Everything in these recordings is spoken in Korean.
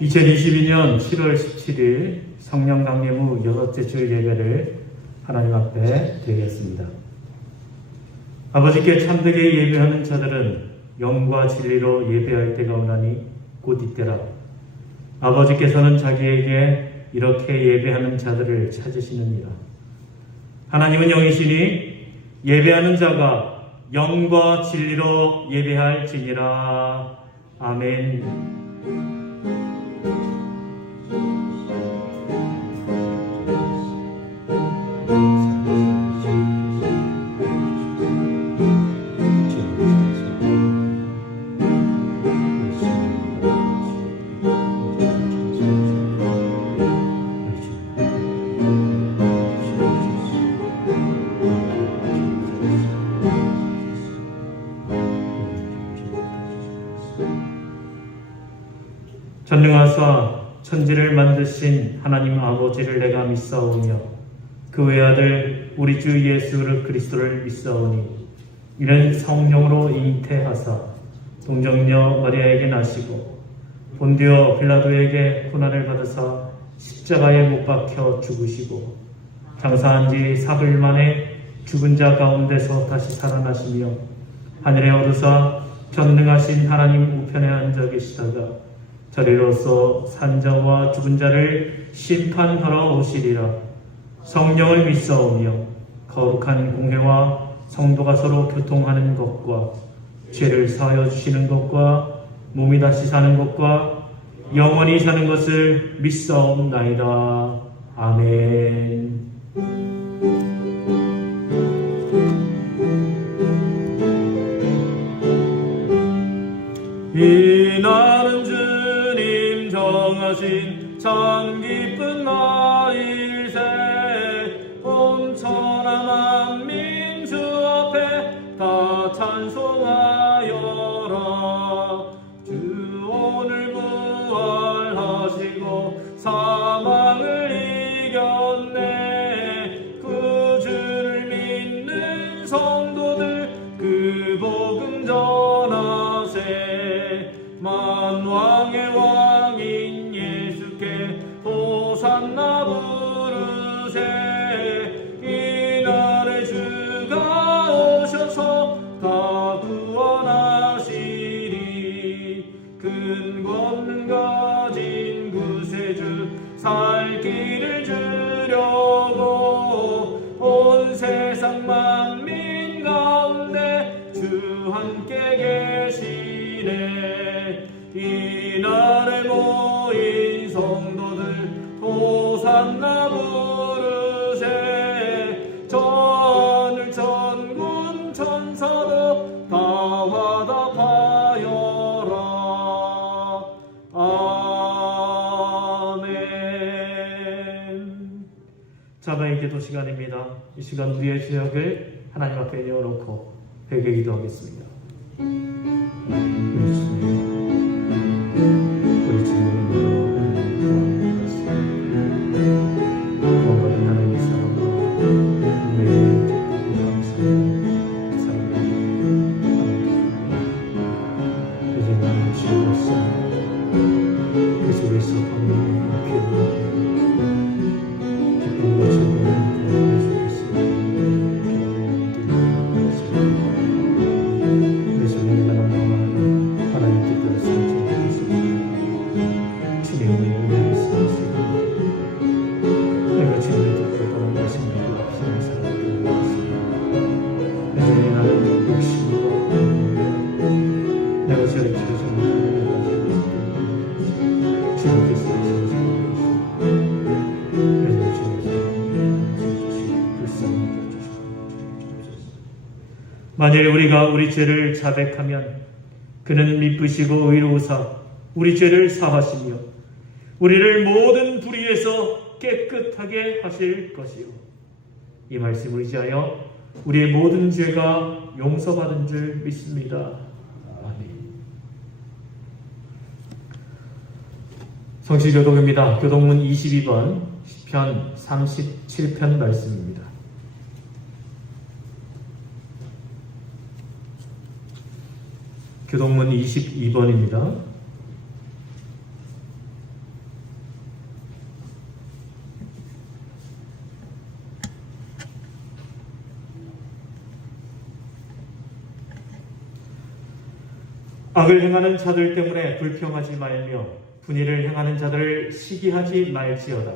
2022년 7월 17일 성령 강림 후 6째 주 예배를 하나님 앞에 드리겠습니다. 아버지께 참되게 예배하는 자들은 영과 진리로 예배할 때가 오나니 곧 이때라. 아버지께서는 자기에게 이렇게 예배하는 자들을 찾으시느니라. 하나님은 영이시니 예배하는 자가 영과 진리로 예배할지니라. 아멘. 전능하사 천지를 만드신 하나님 아버지를 내가 믿사오며 그 외아들 우리 주 예수 그리스도를 믿사오니 이는 성령으로 잉태하사 동정녀 마리아에게 나시고 본디오 빌라도에게 고난을 받으사 십자가에 못 박혀 죽으시고 장사한 지 사흘 만에 죽은 자 가운데서 다시 살아나시며 하늘에 오르사 전능하신 하나님 우편에 앉아 계시다가 저리로서 산자와 죽은 자를 심판하러 오시리라. 성령을 믿사오며 거룩한 공회와 성도가 서로 교통하는 것과 죄를 사하여 주시는 것과 몸이 다시 사는 것과 영원히 사는 것을 믿사옵나이다. 아멘. 이날은 주님 정하신 참 기쁜 날일세. 온 천하 만민 주 앞에 다 찬송하여라. 주 오늘 부활하시고 사망을 이겼네. 그 주를 믿는 성도들 그 복음 전하세. 만왕의 왕인 예수께 호산나 부르세. 이날에 주가 오셔서 다 구원하시리. 큰 권능 가진 구세주 살 길을 주려고 온 세상 만민 가운데 주 함께 계시네. 이날에 모인 성도들 호산나 부르세. 전을 천군 천사도 다 화답하여라. 아멘. 자방의 기도 시간입니다. 이 시간 우리의 죄악을 하나님 앞에 내어놓고 회개 기도하겠습니다. 우리 주님은 구원받은 하나님의 사랑으로 매일 감사합니다. 그 사랑을 이제 나는 주였습니다. 그 속에서 하나님의 피를 기쁨과 즐거움을 계속했습니다. 내 주님의 나라와 하나님 뜻대로 성취하겠습니다. 주님의 은혜를 쓰겠습니다. 내가 주님의 뜻대로 따라 말씀드리고 앞서는 사람을 기도하겠습니다. 내 주님의 나라의 욕심으로 내가 저를 기도하지 못하는 주님께서 만일 우리가 우리 죄를 자백하면 그는 미쁘시고 의로우사 우리 죄를 사하시며 우리를 모든 불의에서 깨끗하게 하실 것이요. 이 말씀을 의지하여 우리의 모든 죄가 용서받은 줄 믿습니다. 아멘. 성시교독입니다. 교독문 22번 시편 37편 말씀입니다. 교독문 22번입니다. 악을 행하는 자들 때문에 불평하지 말며 분의를 행하는 자들을 시기하지 말지어다.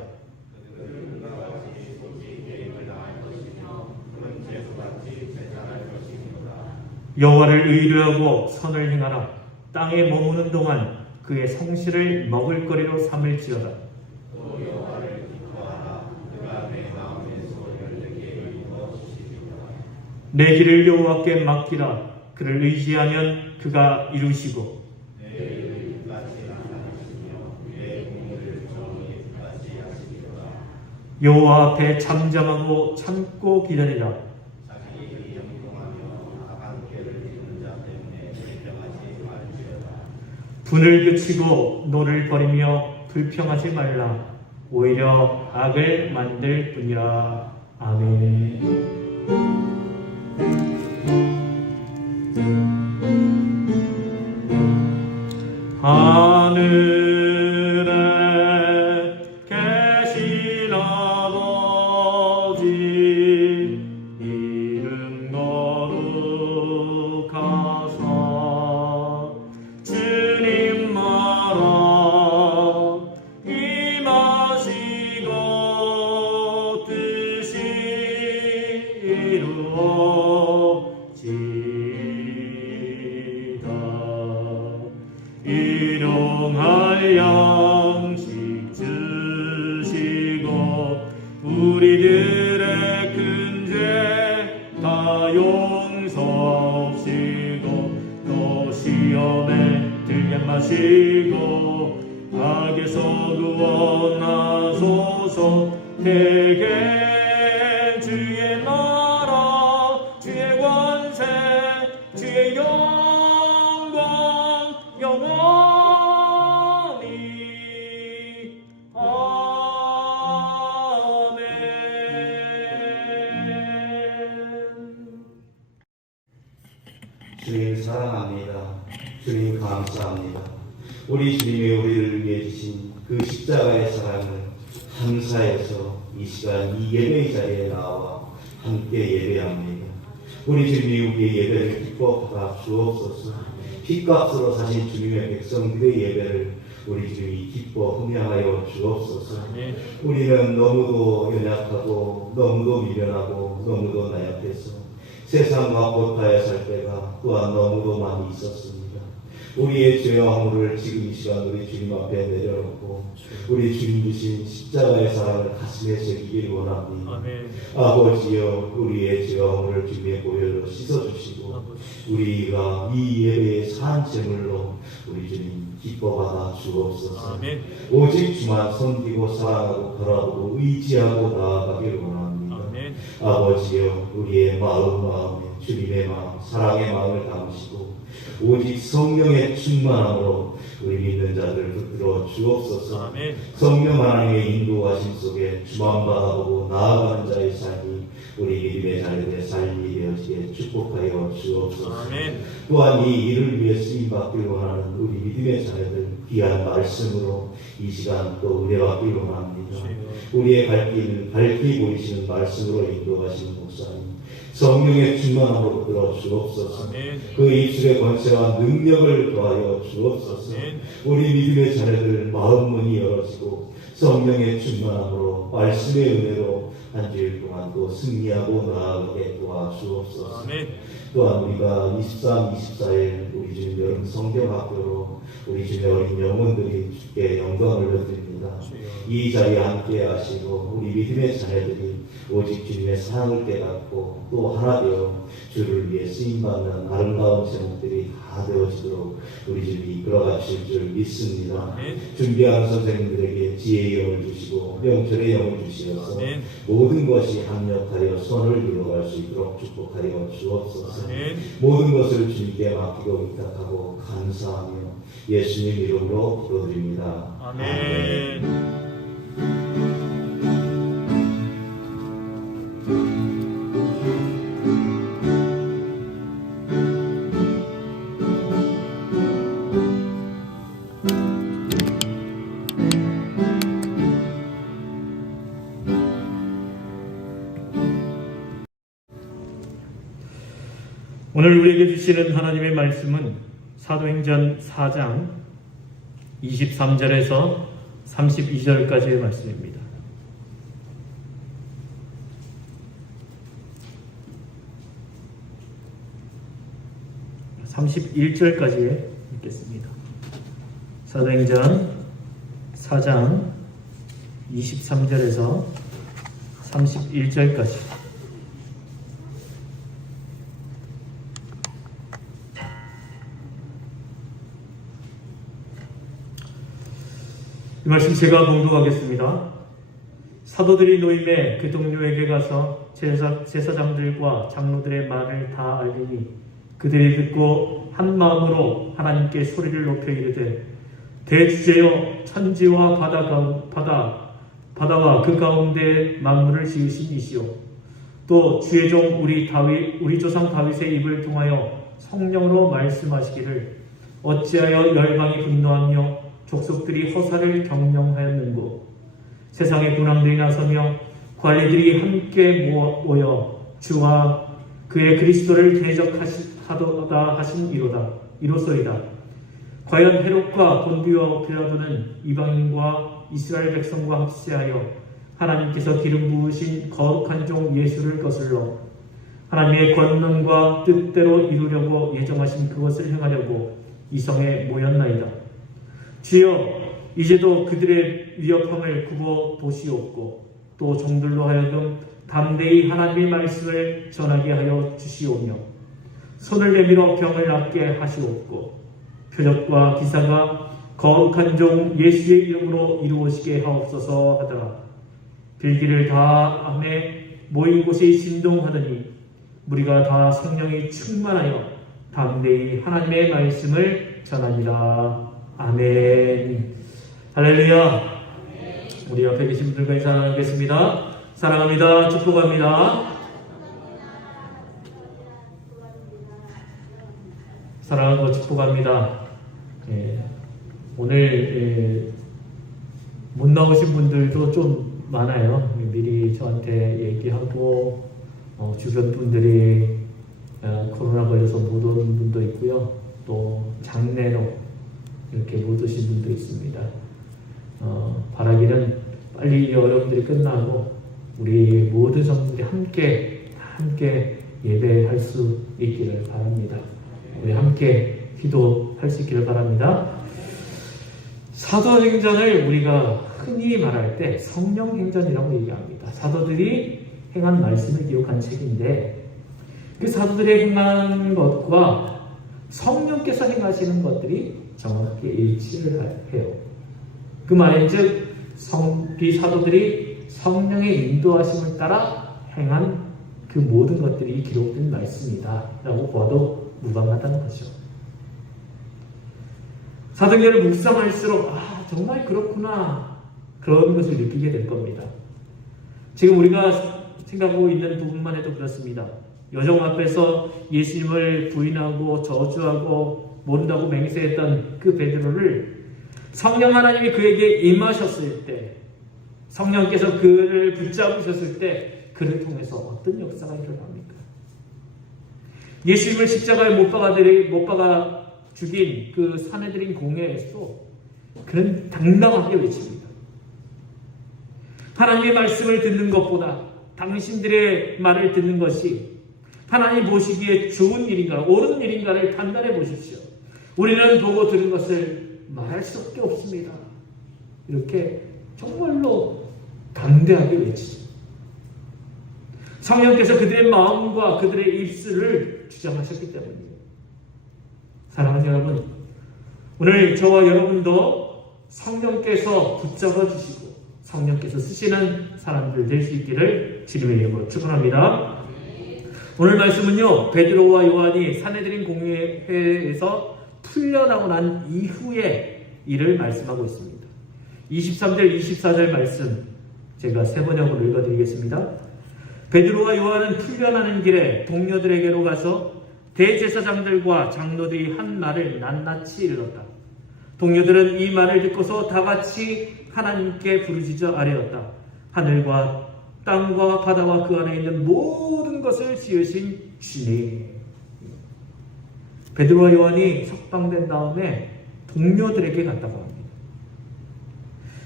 여호와를 의뢰하고 선을 행하라. 땅에 머무는 동안 그의 성실을 먹을거리로 삼을지어다. 내 길을 여호와께 맡기라. 그를 의지하면 그가 이루시고 여호와 앞에 잠잠하고 참고 기다리라. 분을 그치고 노를 버리며 불평하지 말라. 오히려 악을 만들 뿐이라. 아멘. 하늘에 계신 아버지 이름 거룩하사 주님 나라 임하시고 뜻이 이루어지이다. 일용할 양식 주시고 우리들의 큰 죄 다 용서하시고 또 시험에 들게 마시고 악에서 구원하소서. 대개 주의 나라 주의 권세 주의 영광 영원히. 아멘. 주님 사랑합니다. 주님 감사합니다. 우리 주님이 우리를 위해 주신 그 십자가의 사랑을 감사해서 이 시간 이 예배의 자리에 나와 함께 예배합니다. 우리 주님이 우리의 예배를 기뻐하다 주옵소서. 피값으로 사신 주님의 백성들의 예배를 우리 주님이 기뻐 흥양하여 주옵소서. 우리는 너무도 연약하고 너무도 미련하고 너무도 나약해서 세상과 보타에 살 때가 또한 너무도 많이 있었습니다. 우리의 죄와 허물을 지금 이 시간 우리 주님 앞에 내려놓고 우리 주님 주신 십자가의 사랑을 가슴에 새기길 원합니다. 아멘. 아버지여, 우리의 죄와 허물을 주님의 보혈로 씻어주시고 우리가 이 예배의 산 제물로 우리 주님 기뻐받아 주옵소서. 아멘. 오직 주만 섬기고 사랑하고 바라보고 의지하고 나아가길 원합니다. 아멘. 아버지여, 우리의 마음에 주님의 마음, 사랑의 마음을 담으시고 오직 성령의 충만함으로 우리 믿는 자들 붙들어 주옵소서. 아멘. 성령 하나님의 인도하심 속에 주만 바라보고 나아가는 자의 삶이 우리 믿음의 자녀들의 삶이 되어지게 축복하여 주옵소서. 아멘. 또한 이 일을 위해 쓰임받기를 원하는 우리 믿음의 자녀들 귀한 말씀으로 이 시간 또 은혜받기를 원합니다. 우리의 갈 길을 밝히 보이시는 말씀으로 인도하시는 목사님, 성령의 충만함으로 들어 주옵소서. 아멘. 그 입술의 권세와 능력을 더하여 주옵소서. 아멘. 우리 믿음의 자녀들 마음 문이 열어지고 성령의 충만함으로 말씀의 은혜로 한 주일 동안 또 승리하고 나아가게 도와주옵소서. 아멘. 또한 우리가 23, 24일 우리 주님 여름 성경학교로 우리 주님의 어린 영혼들이 주께 영광을 올려드립니다. 이 자리에 함께 하시고 우리 믿음의 자녀들이 오직 주님의 사랑을 깨닫고 또 하나 되어 주를 위해 쓰임받는 아름다운 제목들이 다 되어지도록 우리 주님이 이끌어가실 줄 믿습니다. 아멘. 준비하는 선생님들에게 지혜의 영을 주시고 명철의 영을 주시어서 아멘. 모든 것이 합력하여 선을 이루어갈 수 있도록 축복하여 주옵소서. 아멘. 모든 것을 주님께 맡기고 의탁하고 감사하며 예수님 이름으로 기도드립니다. 아멘. 오늘 우리에게 주시는 하나님의 말씀은 사도행전 4장 23절에서 32절까지의 말씀입니다. (31절까지) 읽겠습니다. 사도행전 4장 23절에서 31절까지. 이 말씀 제가 봉독하겠습니다. 사도들이 노임에 그 동료에게 가서 제사장들과 장로들의 말을 다 알리니 그들이 듣고 한 마음으로 하나님께 소리를 높여 이르되, 대주제여, 천지와 바다와 그 가운데 만물을 지으신 이시오, 또 주의 종 우리 조상 다윗의 입을 통하여 성령으로 말씀하시기를, 어찌하여 열방이 분노하며 족속들이 허사를 경영하였는고, 세상의 군왕들이 나서며 관리들이 함께 모여 주와 그의 그리스도를 대적하도다 하신 이로소이다. 과연 헤롯과 본디오 빌라도는 이방인과 이스라엘 백성과 합세하여 하나님께서 기름 부으신 거룩한 종 예수를 거슬러 하나님의 권능과 뜻대로 이루려고 예정하신 그것을 행하려고 이 성에 모였나이다. 주여, 이제도 그들의 위협함을 굽어 보시옵고 또 종들로 하여금 담대히 하나님의 말씀을 전하게 하여 주시오며 손을 내밀어 병을 낫게 하시옵고 표적과 기사가 거룩한 종 예수의 이름으로 이루어지게 하옵소서 하더라. 빌기를 다 함에 모인 곳이 진동하더니 무리가 다 성령이 충만하여 담대히 하나님의 말씀을 전하니라. 아멘. 할렐루야. 우리 옆에 계신 분들과 인사 나누겠습니다. 사랑합니다. 축복합니다. 사랑하고 축복합니다. 오늘 못 나오신 분들도 좀 많아요. 미리 저한테 얘기하고 주변 분들이 코로나 걸려서 못 오는 분도 있고요. 또 장례로 이렇게 못 오신 분도 있습니다. 바라기는 빨리 이 어려움들이 끝나고 우리 모든 성도들이 함께 예배할 수 있기를 바랍니다. 우리 함께 기도할 수 있기를 바랍니다. 사도행전을 우리가 흔히 말할 때 성령행전이라고 얘기합니다. 사도들이 행한 말씀을 기록한 책인데 그 사도들이 행한 것과 성령께서 행하시는 것들이 정확히 일치를 해요. 그 말인즉 이 사도들이 성령의 인도하심을 따라 행한 그 모든 것들이 기록된 말씀이다 라고 봐도 무방하다는 것이죠. 사도행전을 묵상할수록 정말 그렇구나 그런 것을 느끼게 될 겁니다. 지금 우리가 생각하고 있는 부분만 해도 그렇습니다. 여정 앞에서 예수님을 부인하고 저주하고 모른다고 맹세했던 그 베드로를 성령 하나님이 그에게 임하셨을 때, 성령께서 그를 붙잡으셨을 때 그를 통해서 어떤 역사가 일어납니까? 예수님을 십자가에 못 박아 죽인 그 산헤드린 공회에서도 그는 당당하게 외칩니다. 하나님의 말씀을 듣는 것보다 당신들의 말을 듣는 것이 하나님 보시기에 좋은 일인가 옳은 일인가를 판단해 보십시오. 우리는 보고 들은 것을 말할 수밖에 없습니다. 이렇게 정말로 담대하게 외치죠. 성령께서 그들의 마음과 그들의 입술을 주장하셨기 때문이에요. 사랑하는 여러분, 오늘 저와 여러분도 성령께서 붙잡아 주시고 성령께서 쓰시는 사람들 될 수 있기를 주님의 이름으로 축원합니다. 오늘 말씀은요, 베드로와 요한이 산헤드린 공회에서 풀려나고 난 이후의 일을 말씀하고 있습니다. 23절, 24절 말씀 제가 세 번역으로 읽어드리겠습니다. 베드로와 요한은 풀려나는 길에 동료들에게로 가서 대제사장들과 장로들이 한 말을 낱낱이 일렀다. 동료들은 이 말을 듣고서 다같이 하나님께 부르짖어 아뢰었다. 하늘과 땅과 바다와 그 안에 있는 모든 것을 지으신 주님. 베드로와 요한이 석방된 다음에 동료들에게 갔다고 합니다.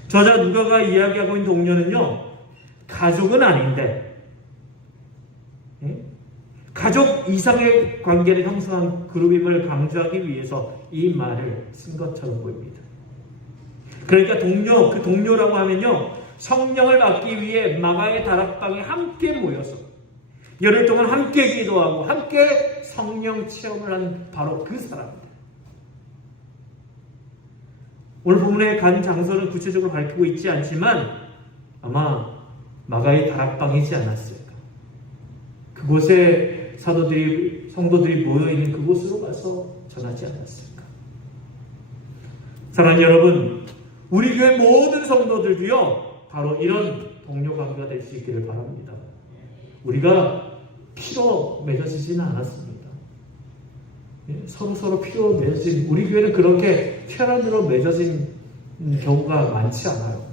저자 누가가 이야기하고 있는 동료는요, 가족은 아닌데 가족 이상의 관계를 형성한 그룹임을 강조하기 위해서 이 말을 쓴 것처럼 보입니다. 그러니까 그 동료라고 하면요, 성령을 받기 위해 마가의 다락방에 함께 모여서 열흘 동안 함께 기도하고 함께 성령 체험을 한 바로 그 사람입니다. 오늘 본문에 간 장소는 구체적으로 밝히고 있지 않지만 아마 마가의 다락방이지 않았을까. 그곳에 성도들이 모여있는 그곳으로 가서 전하지 않았을까. 사랑하는 여러분, 우리 교회 모든 성도들도요, 바로 이런 동료 관계가 될 수 있기를 바랍니다. 우리가 피로 맺어지지는 않았습니다. 서로 피로 맺어진, 우리 교회는 그렇게 혈안으로 맺어진 경우가 많지 않아요.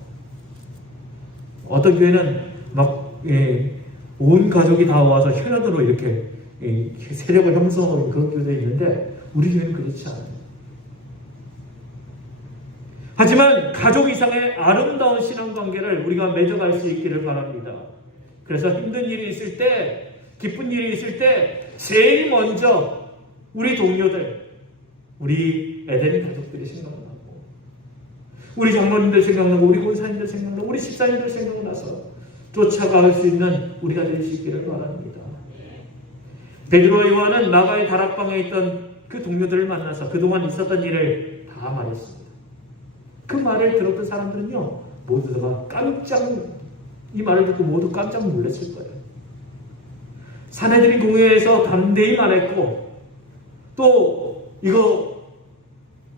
어떤 교회는 막 온 가족이 다 와서 혈안으로 이렇게 세력을 형성하고 그런 교회도 있는데 우리 교회는 그렇지 않아요. 하지만 가족 이상의 아름다운 신앙관계를 우리가 맺어갈 수 있기를 바랍니다. 그래서 힘든 일이 있을 때, 기쁜 일이 있을 때 제일 먼저 우리 동료들, 우리 에덴 가족들이 생각나고, 우리 장로님들 생각나고, 우리 권사님들 생각나고, 우리 집사님들 생각나서 쫓아갈 수 있는 우리가 될 수 있기를 바랍니다. 베드로와 요한은 마가의 다락방에 있던 그 동료들을 만나서 그동안 있었던 일을 다 말했습니다. 그 말을 들었던 사람들은요, 모두가 이 말을 듣고 모두 깜짝 놀랐을 거예요. 사내들인 공회에서 담대히 말했고, 또 이거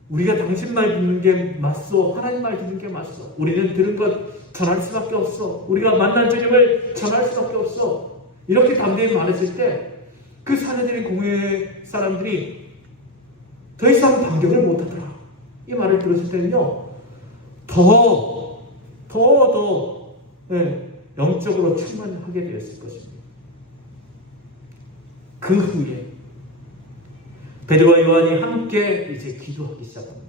우리가 당신 말 듣는 게 맞소, 하나님 말 듣는 게 맞소, 우리는 들은 것 전할 수밖에 없어, 우리가 만난 주님을 전할 수밖에 없어, 이렇게 담대히 말했을 때 그 사내들인 공회 사람들이 더 이상 반격을 못하더라. 이 말을 들었을 때는요, 더 영적으로 충만하게 되었을 것입니다. 그 후에 베드로와 요한이 함께 이제 기도하기 시작합니다.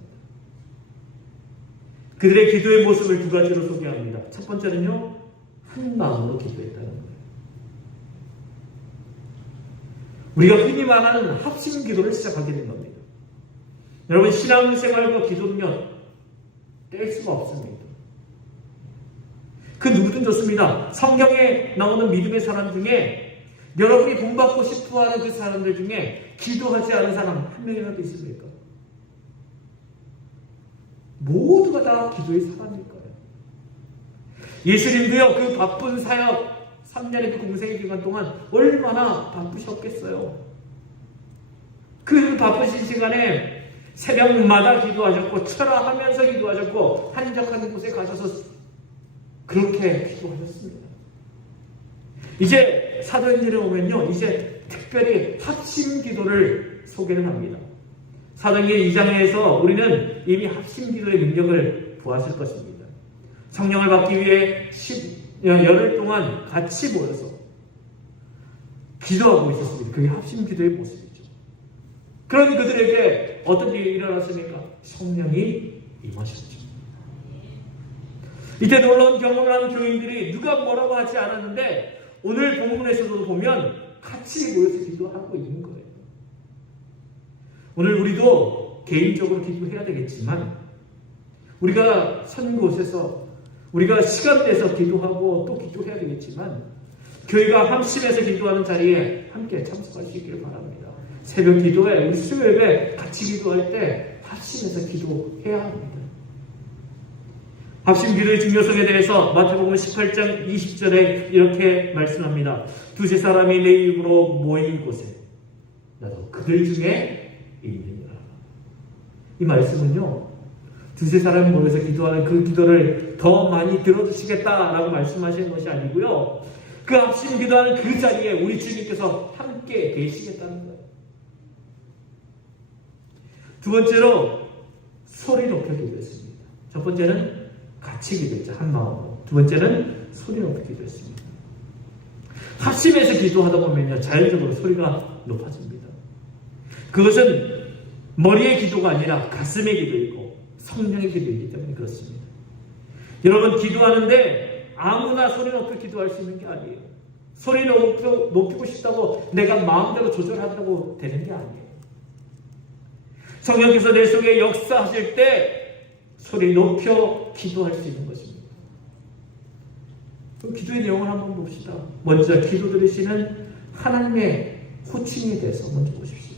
그들의 기도의 모습을 두 가지로 소개합니다. 첫 번째는요, 한 마음으로 기도했다는 거예요. 우리가 흔히 말하는 합심 기도를 시작하게 된 겁니다. 여러분, 신앙생활과 기도는요, 뗄 수가 없습니다. 그 누구든 좋습니다. 성경에 나오는 믿음의 사람 중에 여러분이 본받고 싶어하는 그 사람들 중에 기도하지 않은 사람 한 명이라도 있습니까? 모두가 다 기도의 사람일 거예요. 예수님도요, 그 바쁜 사역 3년의 그 공생의 기간 동안 얼마나 바쁘셨겠어요. 그 바쁘신 시간에 새벽마다 기도하셨고, 철화하면서 기도하셨고, 한적한 곳에 가셔서 그렇게 기도하셨습니다. 이제 사도행전에 오면요, 이제 특별히 합심 기도를 소개를 합니다. 사도행전 2장에서 우리는 이미 합심 기도의 능력을 보았을 것입니다. 성령을 받기 위해 열흘 동안 같이 모여서 기도하고 있었습니다. 그게 합심 기도의 모습이죠. 그런 그들에게 어떤 일이 일어났습니까? 성령이 임하셨죠. 이때 놀라운 경험을 하는 교인들이 누가 뭐라고 하지 않았는데 오늘 본문에서도 보면 같이 모여서 기도하고 있는 거예요. 오늘 우리도 개인적으로 기도해야 되겠지만, 우리가 선 곳에서 우리가 시간 내서 기도하고 또 기도해야 되겠지만, 교회가 합심해서 기도하는 자리에 함께 참석할 수 있기를 바랍니다. 새벽 기도회, 우리 수요일에 같이 기도할 때 합심해서 기도해야 합니다. 합심 기도의 중요성에 대해서 마태복음 18장 20절에 이렇게 말씀합니다. 두세 사람이 내 이름으로 모인 곳에 나도 그들 중에 있느니라. 이 말씀은요, 두세 사람이 모여서 기도하는 그 기도를 더 많이 들어주시겠다라고 말씀하시는 것이 아니고요, 그 합심 기도하는 그 자리에 우리 주님께서 함께 계시겠다는 거예요. 두 번째로 소리 높여 기도했습니다. 첫 번째는 같이 기도했죠, 한 마음으로. 두 번째는 소리 높여 기도했습니다. 합심해서 기도하다 보면요, 자연적으로 소리가 높아집니다. 그것은 머리의 기도가 아니라 가슴의 기도이고 성령의 기도이기 때문에 그렇습니다. 여러분, 기도하는데 아무나 소리 높여 기도할 수 있는 게 아니에요. 소리 높이고 싶다고 내가 마음대로 조절하려고 되는 게 아니에요. 성령께서 내 속에 역사하실 때 소리 높여 기도할 수 있는 것입니다. 그럼 기도의 내용을 한번 봅시다. 먼저 기도 들으시는 하나님의 호칭에 대해서 먼저 보십시오.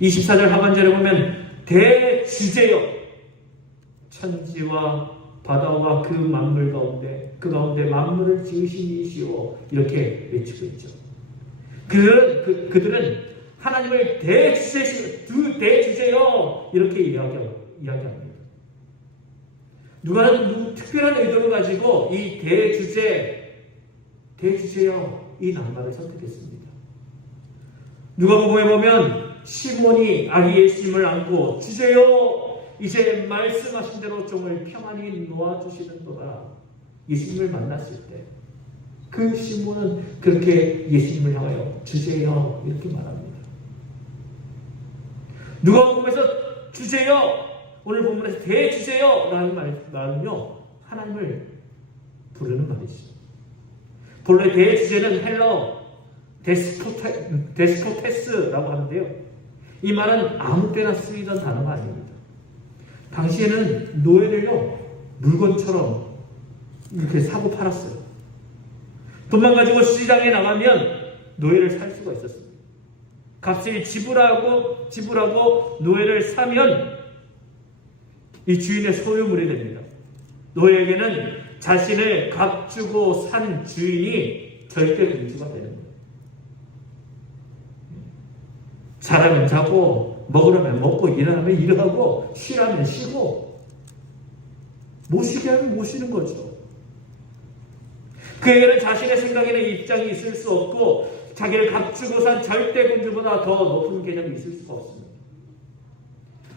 24절 하반절에 보면 대주제여 천지와 바다와 그 만물 가운데 그 가운데 만물을 지으신 이시오 이렇게 외치고 있죠. 그들은 하나님을 대주제여 이렇게 이야기합니다. 누가 특별한 의도를 가지고 이 대주제여 이 낱말을 선택했습니다. 누가복음에 보면 시몬이 아기 예수님을 안고 주제여 이제 말씀하신 대로 종을 평안히 놓아주시는도다. 예수님을 만났을 때 그 시몬은 그렇게 예수님을 향하여 주제여 이렇게 말합니다. 누가복음에서 주제여, 오늘 본문에서 대주제여 라는 말은요 하나님을 부르는 말이죠. 본래 대주제는 헬라어 데스포테스라고 하는데요, 이 말은 아무 때나 쓰이던 단어가 아닙니다. 당시에는 노예를요 물건처럼 이렇게 사고 팔았어요. 돈만 가지고 시장에 나가면 노예를 살 수가 있었습니다. 값을 지불하고 노예를 사면 이 주인의 소유물이 됩니다. 노예에게는 자신을 값 주고 산 주인이 절대 공주가 되는 거예요. 자라면 자고 먹으려면 먹고 일하면 일하고 쉬라면 쉬고 못 쉬게 하면 못 쉬는 거죠. 그에게는 자신의 생각에는 입장이 있을 수 없고 자기를 값주고 산 절대 공주보다 더 높은 개념이 있을 수가 없습니다.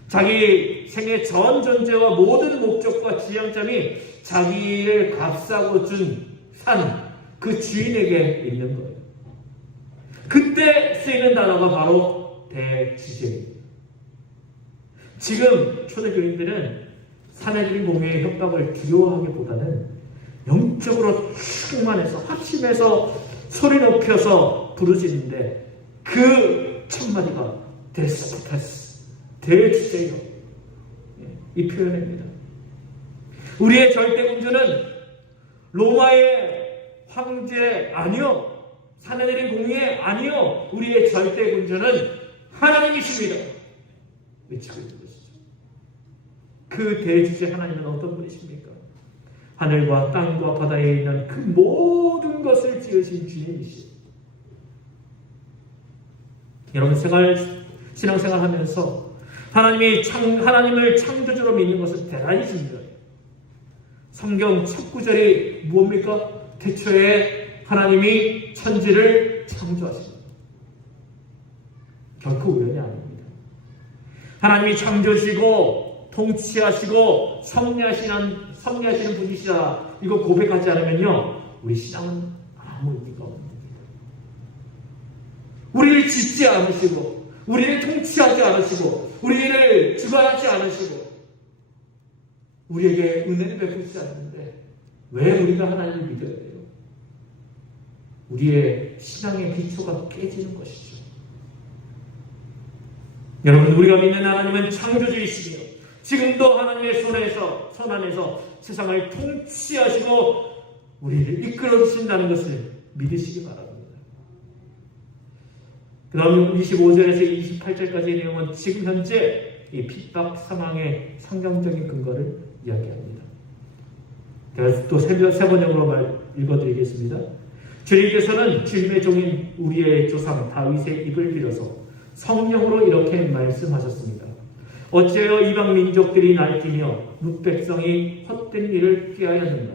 자기 생의 전 존재와 모든 목적과 지향점이 자기를 값싸고 산 그 주인에게 있는 거예요. 그때 쓰이는 단어가 바로 대주제입니다. 지금 초대교인들은 사내들인 공회의 협박을 두려워하기보다는 영적으로 충만해서 합심해서 소리 높여서 부르짖는데 그 첫마디가 데스포테스, 대주제요, 이 표현입니다. 우리의 절대공주는 로마의 황제 아니요, 사내들인 공의 아니요, 우리의 절대공주는 하나님이십니다. 외치고 있는 것이죠. 그 대주제 하나님은 어떤 분이십니까? 하늘과 땅과 바다에 있는 그 모든 것을 지으신 주님이시죠. 여러분, 신앙생활 하면서 하나님을 창조주로 믿는 것은 대단히 중요해요. 성경 첫 구절이 뭡니까? 태초에 하나님이 천지를 창조하십니다. 결코 우연이 아닙니다. 하나님이 창조시고 통치하시고 섭리하시는 분이시다, 이거 고백하지 않으면요 우리 신앙은 아무 의미가 없습니다. 우리를 짓지 않으시고 우리를 통치하지 않으시고 우리를 주관하지 않으시고 우리에게 은혜를 베푸지 않는데 왜 우리가 하나님을 믿어야 돼요? 우리의 신앙의 기초가 깨지는 것이죠. 여러분, 우리가 믿는 하나님은 창조주이시며 지금도 하나님의 손 안에서 세상을 통치하시고 우리를 이끌어 주신다는 것을 믿으시기 바랍니다. 그 다음 25절에서 28절까지의 내용은 지금 현재 이 핍박 사망의 성경적인 근거를 이야기합니다. 제가 또 세 번역으로 읽어드리겠습니다. 주님께서는 주님의 종인 우리의 조상 다윗의 입을 빌어서 성령으로 이렇게 말씀하셨습니다. 어찌하여 이방 민족들이 날뛰며 뭇백성이 헛된 일을 꾀하였는가?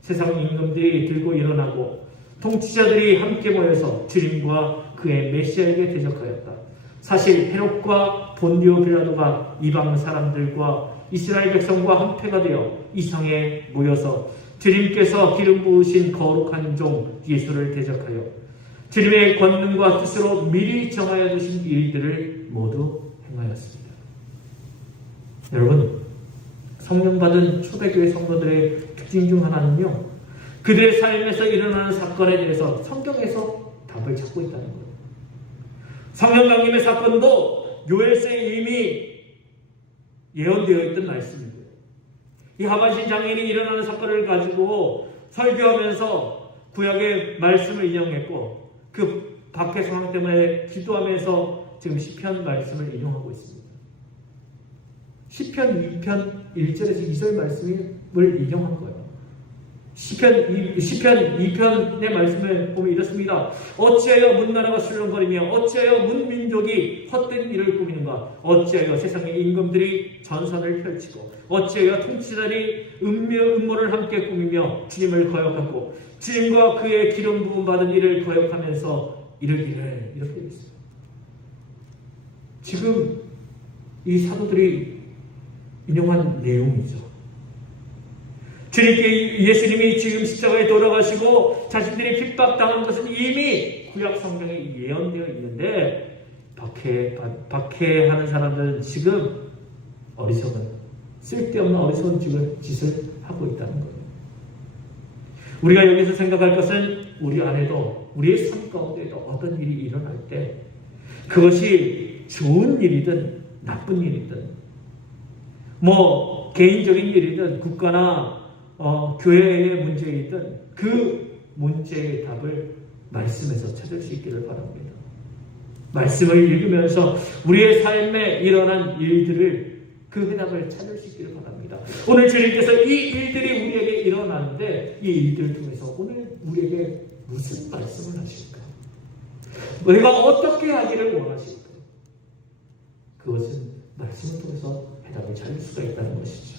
세상 임금들이 들고 일어나고 통치자들이 함께 모여서 주님과 그의 메시아에게 대적하였다. 사실 헤롯과 본디오 빌라도가 이방 사람들과 이스라엘 백성과 한패가 되어 이상에 모여서 주님께서 기름 부으신 거룩한 종 예수를 대적하여 주님의 권능과 뜻으로 미리 정하여 두신 일들을 모두 행하였습니다. 여러분, 성령 받은 초대교회 성도들의 특징 중 하나는요, 그들의 삶에서 일어나는 사건에 대해서 성경에서 답을 찾고 있다는 거예요. 성령 강림의 사건도 요엘서에 이미 예언되어 있던 말씀입니다. 이 하반신 장인이 일어나는 사건을 가지고 설교하면서 구약의 말씀을 인용했고, 그 박해 상황 때문에 기도하면서 지금 시편 말씀을 인용하고 있습니다. 시편 2편 1절에서 2절 말씀을 인용한 거예요. 시편 2편의 말씀을 보면 이렇습니다. 어찌하여 문나라가 술렁거리며 어찌하여 문민족이 헛된 일을 꾸미는가. 어찌하여 세상의 임금들이 전선을 펼치고 어찌하여 통치자들이 음모를 함께 꾸미며 주님을 거역하고 주님과 그의 기름 부음 받은 이를 거역하면서 이르기를, 이렇게 되어 있습니다. 지금 이 사도들이 인용한 내용이죠. 주님께 예수님이 지금 십자가에 돌아가시고 자신들이 핍박당한 것은 이미 구약 성경에 예언되어 있는데, 박해하는 사람들은 지금 어리석은, 쓸데없는 어리석은 짓을 하고 있다는 거예요. 우리가 여기서 생각할 것은 우리 안에도, 우리의 삶 가운데도 어떤 일이 일어날 때 그것이 좋은 일이든 나쁜 일이든, 개인적인 일이든 국가나 교회의 문제이든 그 문제의 답을 말씀에서 찾을 수 있기를 바랍니다. 말씀을 읽으면서 우리의 삶에 일어난 일들을, 그 해답을 찾을 수 있기를 바랍니다. 오늘 주님께서 이 일들이 우리에게 일어나는데 이 일들을 통해서 오늘 우리에게 무슨 말씀을 하실까? 우리가 어떻게 하기를 원하실까? 그것은 말씀을 통해서 해답을 찾을 수가 있다는 것이죠.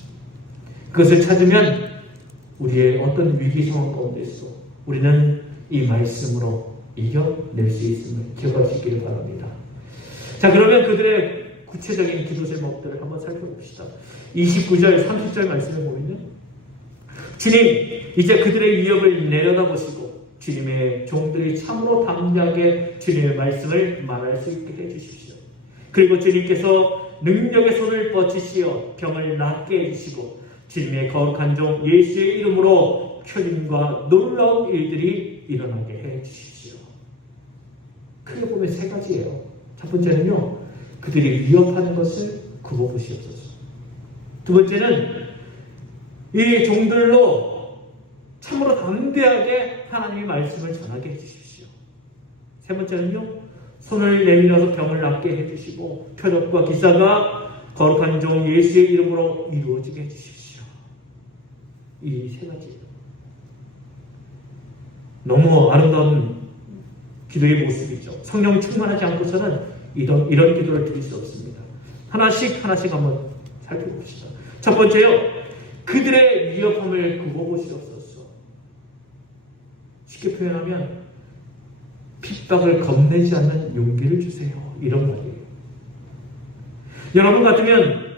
그것을 찾으면 우리의 어떤 위기 상황 가운데서 우리는 이 말씀으로 이겨낼 수 있음을 기억할 수 있기를 바랍니다. 자, 그러면 그들의 구체적인 기도 제목들을 한번 살펴봅시다. 29절, 30절 말씀을 보면요, 주님, 이제 그들의 위협을 내려다보시고 주님의 종들이 참으로 담대하게 주님의 말씀을 말할 수 있게 해주십시오. 그리고 주님께서 능력의 손을 뻗치시어 병을 낫게 해주시고 주님의 거룩한 종 예수의 이름으로 켜짐과 놀라운 일들이 일어나게 해주십시오. 크게 보면 세 가지예요. 첫 번째는요, 그들이 위협하는 것을 굽어보시옵소서. 두 번째는 이 종들로 참으로 담대하게 하나님의 말씀을 전하게 해주십시오. 세 번째는요, 손을 내밀어서 병을 낫게 해주시고 표적과 기사가 거룩한 종 예수의 이름으로 이루어지게 해주십시오. 이 세 가지예요. 너무 아름다운 기도의 모습이죠. 성령 충만하지 않고서는 이런 기도를 드릴 수 없습니다. 하나씩 한번 살펴봅시다. 첫 번째요, 그들의 위협함을 굽어보시옵소서. 쉽게 표현하면 핍박을 겁내지 않는 용기를 주세요. 이런 말이에요. 여러분 같으면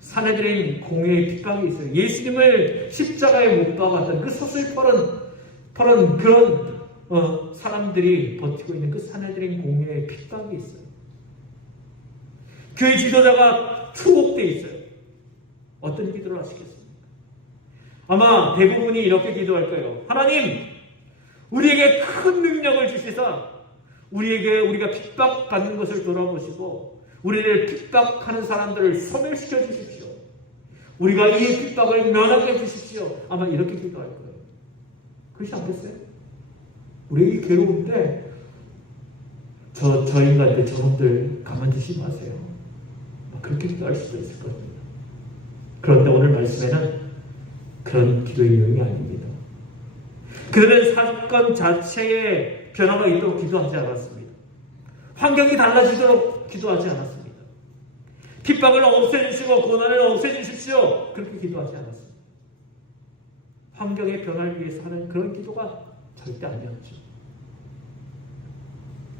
사내들인 공회의 핍박이 있어요. 예수님을 십자가에 못 박았던 그 서슬퍼런 그런 사람들이 버티고 있는 그 사내들인 공회의 핍박이 있어요. 교회 지도자가 투옥되어 있어요. 어떤 기도를 하시겠습니까? 아마 대부분이 이렇게 기도할 거예요. 하나님, 우리에게 큰 능력을 주시사 우리가 핍박받는 것을 돌아보시고 우리를 핍박하는 사람들을 소멸시켜 주십시오. 우리가 이 핍박을 면하게 해주십시오. 아마 이렇게 기도할 거예요. 그렇지 않겠어요? 우리 괴로운데 저 인간들, 저분들 가만두지 마세요. 그렇게 기도할 수도 있을 겁니다. 그런데 오늘 말씀에는 그런 기도의 내용이 아닙니다. 그들은 사건 자체에 변화가 있도록 기도하지 않았습니다. 환경이 달라지도록 기도하지 않았습니다. 핍박을 없애주시고 고난을 없애주십시오. 그렇게 기도하지 않았습니다. 환경의 변화를 위해서 하는 그런 기도가 절대 아니었죠.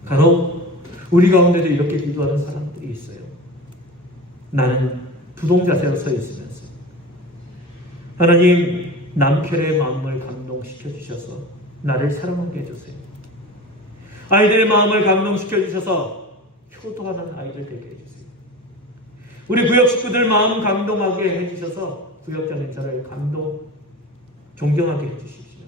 간혹 우리 가운데도 이렇게 기도하는 사람들이 있어요. 나는 부동자세로 서 있으면서 하나님, 남편의 마음을 감동시켜 주셔서 나를 사랑하게 해주세요. 아이들의 마음을 감동시켜 주셔서 효도하는 아이들 되게 해주세요. 우리 구역 식구들 마음 감동하게 해주셔서 구역장인 저를 존경하게 해주십시오.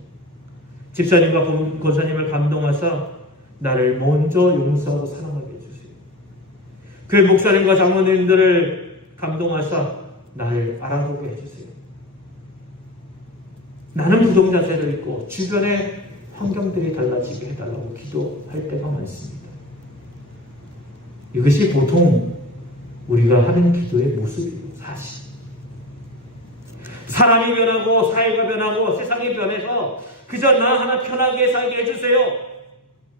집사님과 권사님을 감동하사 나를 먼저 용서하고 사랑하게 해주세요. 교회 목사님과 장로님들을 감동하사 나를 알아보게 해주세요. 나는 부동자세를 있고 주변의 환경들이 달라지게 해달라고 기도할 때가 많습니다. 이것이 보통 우리가 하는 기도의 모습이에요. 사실 사람이 변하고 사회가 변하고 세상이 변해서 그저 나 하나 편하게 살게 해주세요.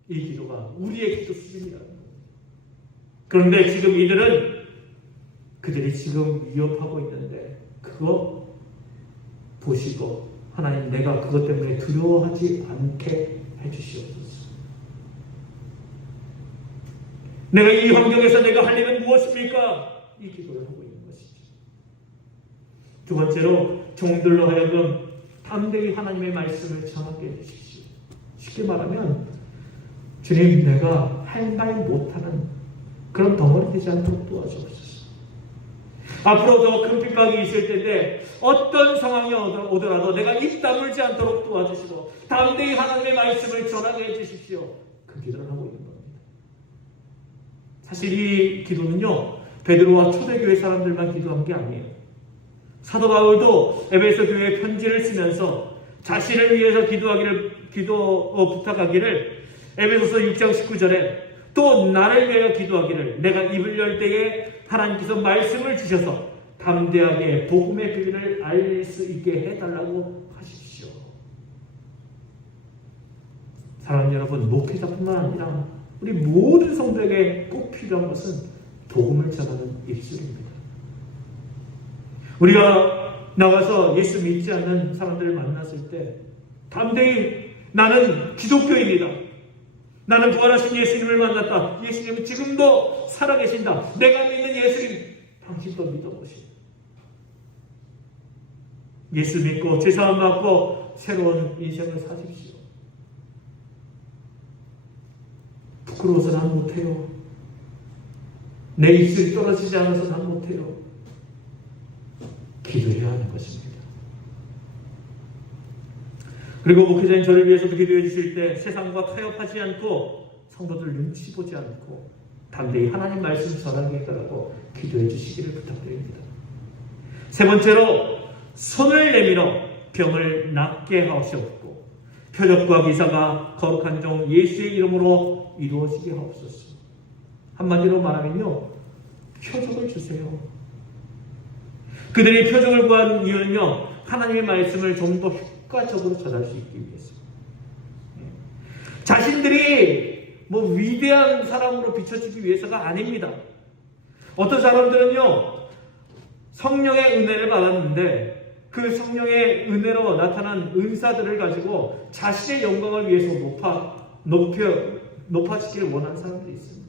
이 기도가 우리의 기도 수준이라는 거예요. 그런데 지금 그들이 지금 위협하고 있는데 그거 보시고 하나님, 내가 그것 때문에 두려워하지 않게 해주시옵소서. 내가 이 환경에서 내가 할 일은 무엇입니까? 이 기도를 하고 있는 것이죠. 두 번째로 종들로 하여금 담대히 하나님의 말씀을 전하게 해주십시오. 쉽게 말하면 주님, 내가 할 말 못하는 그런 덩어리 되지 않도록 도와주옵소서. 앞으로 더 큰 핍박이 있을 텐데 어떤 상황이 오더라도 내가 입 다물지 않도록 도와주시고 담대히 하나님의 말씀을 전하게 해주십시오. 그 기도를 하고 있는 겁니다. 사실 이 기도는요, 베드로와 초대교회 사람들만 기도한 게 아니에요. 사도 바울도 에베소 교회에 편지를 쓰면서 자신을 위해서 부탁하기를 에베소서 6장 19절에 또 나를 위하여 기도하기를 내가 입을 열 때에 하나님께서 말씀을 주셔서 담대하게 복음의 비밀을 알릴 수 있게 해달라고 하십시오. 사랑하는 여러분, 목회자뿐만 아니라 우리 모든 성도에게 꼭 필요한 것은 복음을 전하는 입술입니다. 우리가 나가서 예수 믿지 않는 사람들을 만났을 때 담대히 나는 기독교입니다. 나는 부활하신 예수님을 만났다. 예수님은 지금도 살아계신다. 내가 믿는 예수님, 당신도 믿어보시오. 예수 믿고 죄사함 받고 새로운 인생을 사십시오. 부끄러워서 난 못해요. 내 입술이 떨어지지 않아서 난 못해요. 기도해야 하는 것입니다. 그리고 목회자인 저를 위해서도 기도해 주실 때 세상과 타협하지 않고 성도들 눈치 보지 않고 담대히 하나님 말씀 전하게 해달라고 기도해 주시기를 부탁드립니다. 세 번째로 손을 내밀어 병을 낫게 하옵시옵고 표적과 기사가 거룩한 종 예수의 이름으로 이루어지게 하옵소서. 한마디로 말하면요, 표적을 주세요. 그들이 표적을 구한 이유는요, 하나님의 말씀을 좀 더 효과적으로 전할 수 있기 위해서입니다. 자신들이 위대한 사람으로 비춰지기 위해서가 아닙니다. 어떤 사람들은요, 성령의 은혜를 받았는데 그 성령의 은혜로 나타난 은사들을 가지고 자신의 영광을 위해서 높아지기를 원하는 사람들이 있습니다.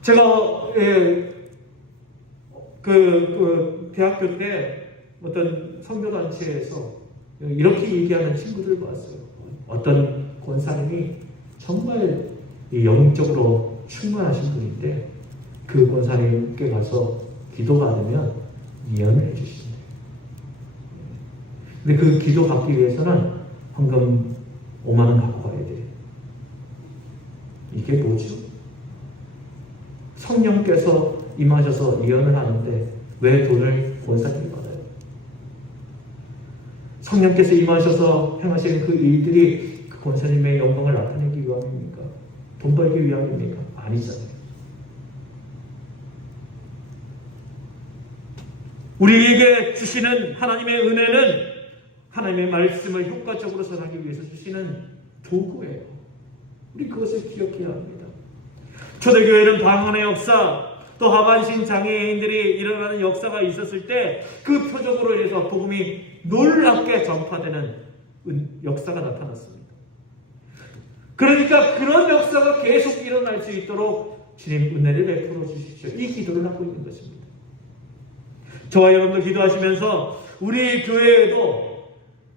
제가 대학교 때 어떤 선교단체에서 이렇게 얘기하는 친구들을 봤어요. 어떤 권사님이 정말 영적으로 충만하신 분인데 그 권사님께 가서 기도 받으면 예언을 해주신대요. 근데 그 기도 받기 위해서는 헌금 5만 원 갖고 가야 돼요. 이게 뭐죠? 성령께서 임하셔서 예언을 하는데 왜 돈을 권사님이 받아요? 성령께서 임하셔서 행하시는 그 일들이 그 권사님의 영광을 나타내기 위함입니까? 돈 벌기 위함입니까? 아니잖아요. 우리에게 주시는 하나님의 은혜는 하나님의 말씀을 효과적으로 전하기 위해서 주시는 도구예요. 우리 그것을 기억해야 합니다. 초대교회는 방언의 역사, 또 하반신 장애인들이 일어나는 역사가 있었을 때 그 표적으로 인해서 복음이 놀랍게 전파되는 역사가 나타났습니다. 그러니까 그런 역사가 계속 일어날 수 있도록 주님 은혜를 베풀어 주십시오. 이 기도를 하고 있는 것입니다. 저와 여러분도 기도하시면서 우리 교회에도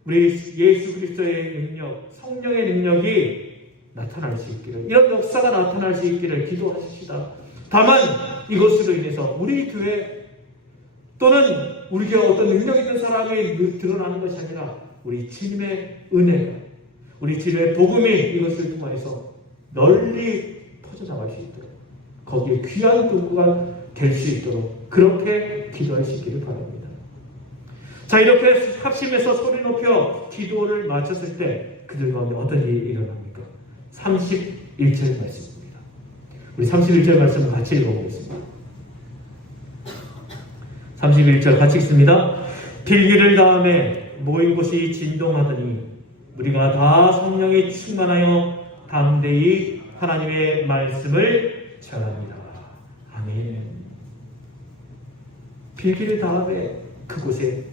우리 예수 그리스도의 능력, 성령의 능력이 나타날 수 있기를, 이런 역사가 나타날 수 있기를 기도하십시다. 다만 이것으로 인해서 우리 교회 또는 우리 교회 어떤 능력 있는 사람이 드러나는 것이 아니라 우리 주님의 은혜가, 우리 주님의 복음이 이것을 통해서 널리 퍼져나갈 수 있도록, 거기에 귀한 도구가 될 수 있도록 그렇게 기도하시기를 바랍니다. 자, 이렇게 합심해서 소리 높여 기도를 마쳤을 때 그들 가운데 어떤 일이 일어납니까? 31절 말씀입니다. 우리 31절 말씀을 같이 읽어보겠습니다. 31절 같이 읽습니다. 빌기를 다음에 모인 곳이 진동하더니 우리가 다 성령이 충만하여 담대히 하나님의 말씀을 전합니다. 아멘. 빌기를 다음에 그곳이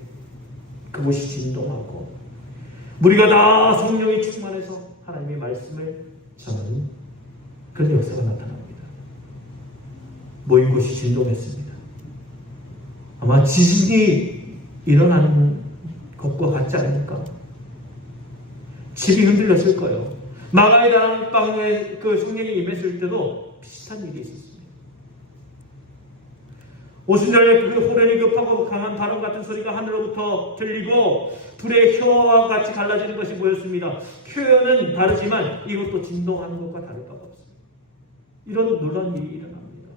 진동하고 우리가 다 성령이 충만해서 하나님의 말씀을 전하는 그런 역사가 나타납니다. 모인 곳이 진동했습니다. 아마 지진이 일어나는 것과 같지 않을까? 집이 흔들렸을 거예요. 마가의 다락방에 그 성령이 임했을 때도 비슷한 일이 있었습니다. 오순절에 그 호련히 급하고 강한 바람 같은 소리가 하늘로부터 들리고 불의 혀와 같이 갈라지는 것이 보였습니다. 표현은 다르지만 이것도 진동하는 것과 다를 바가 없습니다. 이런 놀라운 일이 일어납니다.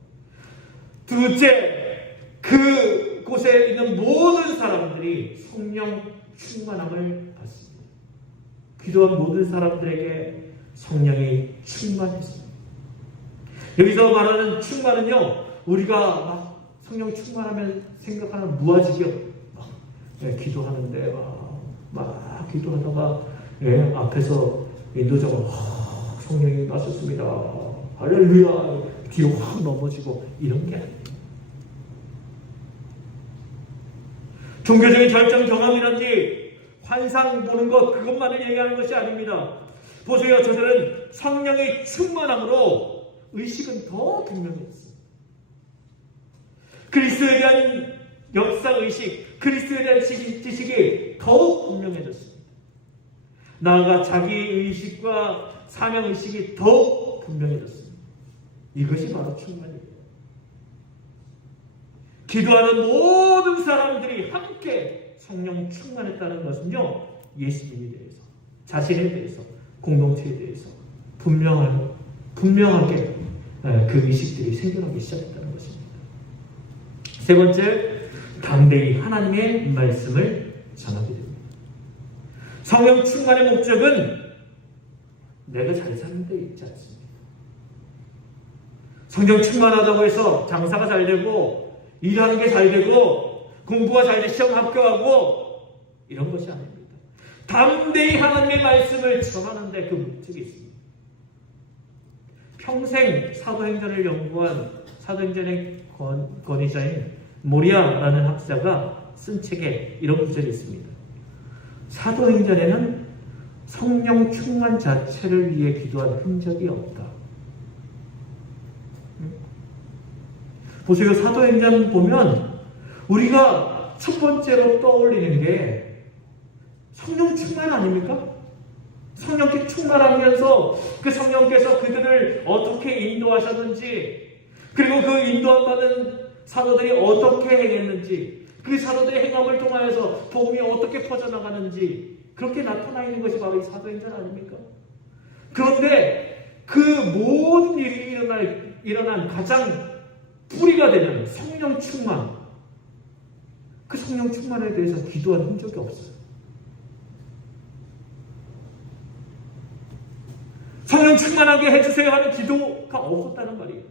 둘째, 그곳에 있는 모든 사람들이 성령 충만함을 받습니다. 기도한 모든 사람들에게 성령이 충만했습니다. 여기서 말하는 충만은요, 우리가 막 성령 충만하면 생각하는 무아지경, 기도하는데 막 기도하다가 앞에서 인도자가 성령이 나셨습니다. 할렐루야. 뒤로 확 넘어지고 이런 게 아닙니다. 종교적인 절정 경험이란지 환상 보는 것 그것만을 얘기하는 것이 아닙니다. 보세요. 저들은 성령의 충만함으로 의식은 더 분명했습니다. 그리스도에 대한 역사의식, 그리스도에 대한 지식이 더욱 분명해졌습니다. 나아가 자기의식과 사명의식이 더욱 분명해졌습니다. 이것이 바로 충만입니다. 기도하는 모든 사람들이 함께 성령 충만했다는 것은요, 예수님에 대해서, 자신에 대해서, 공동체에 대해서 분명하게 그 의식들이 생겨나기 시작했다는 것입니다. 세 번째, 담대히 하나님의 말씀을 전하게 됩니다. 성령 충만의 목적은 내가 잘 사는 데 있지 않습니다. 성령 충만하다고 해서 장사가 잘 되고 일하는 게 잘 되고 공부가 잘 되고 시험 합격하고 이런 것이 아닙니다. 담대히 하나님의 말씀을 전하는 데 그 목적이 있습니다. 평생 사도행전을 연구한 사도행전의 권위자인 모리아라는 학자가 쓴 책에 이런 구절이 있습니다. 사도행전에는 성령 충만 자체를 위해 기도한 흔적이 없다. 보세요. 사도행전 보면 우리가 첫 번째로 떠올리는 게 성령 충만 아닙니까? 성령께 충만하면서 그 성령께서 그들을 어떻게 인도하셨는지, 그리고 그 인도받은 사도들이 어떻게 행했는지, 그 사도들의 행함을 통하여서 복음이 어떻게 퍼져나가는지 그렇게 나타나 있는 것이 바로 이 사도행전 아닙니까? 그런데 그 모든 일이 일어난 가장 뿌리가 되는 성령 충만, 그 성령 충만에 대해서 기도한 흔적이 없어요. 성령 충만하게 해주세요 하는 기도가 없었다는 말이에요.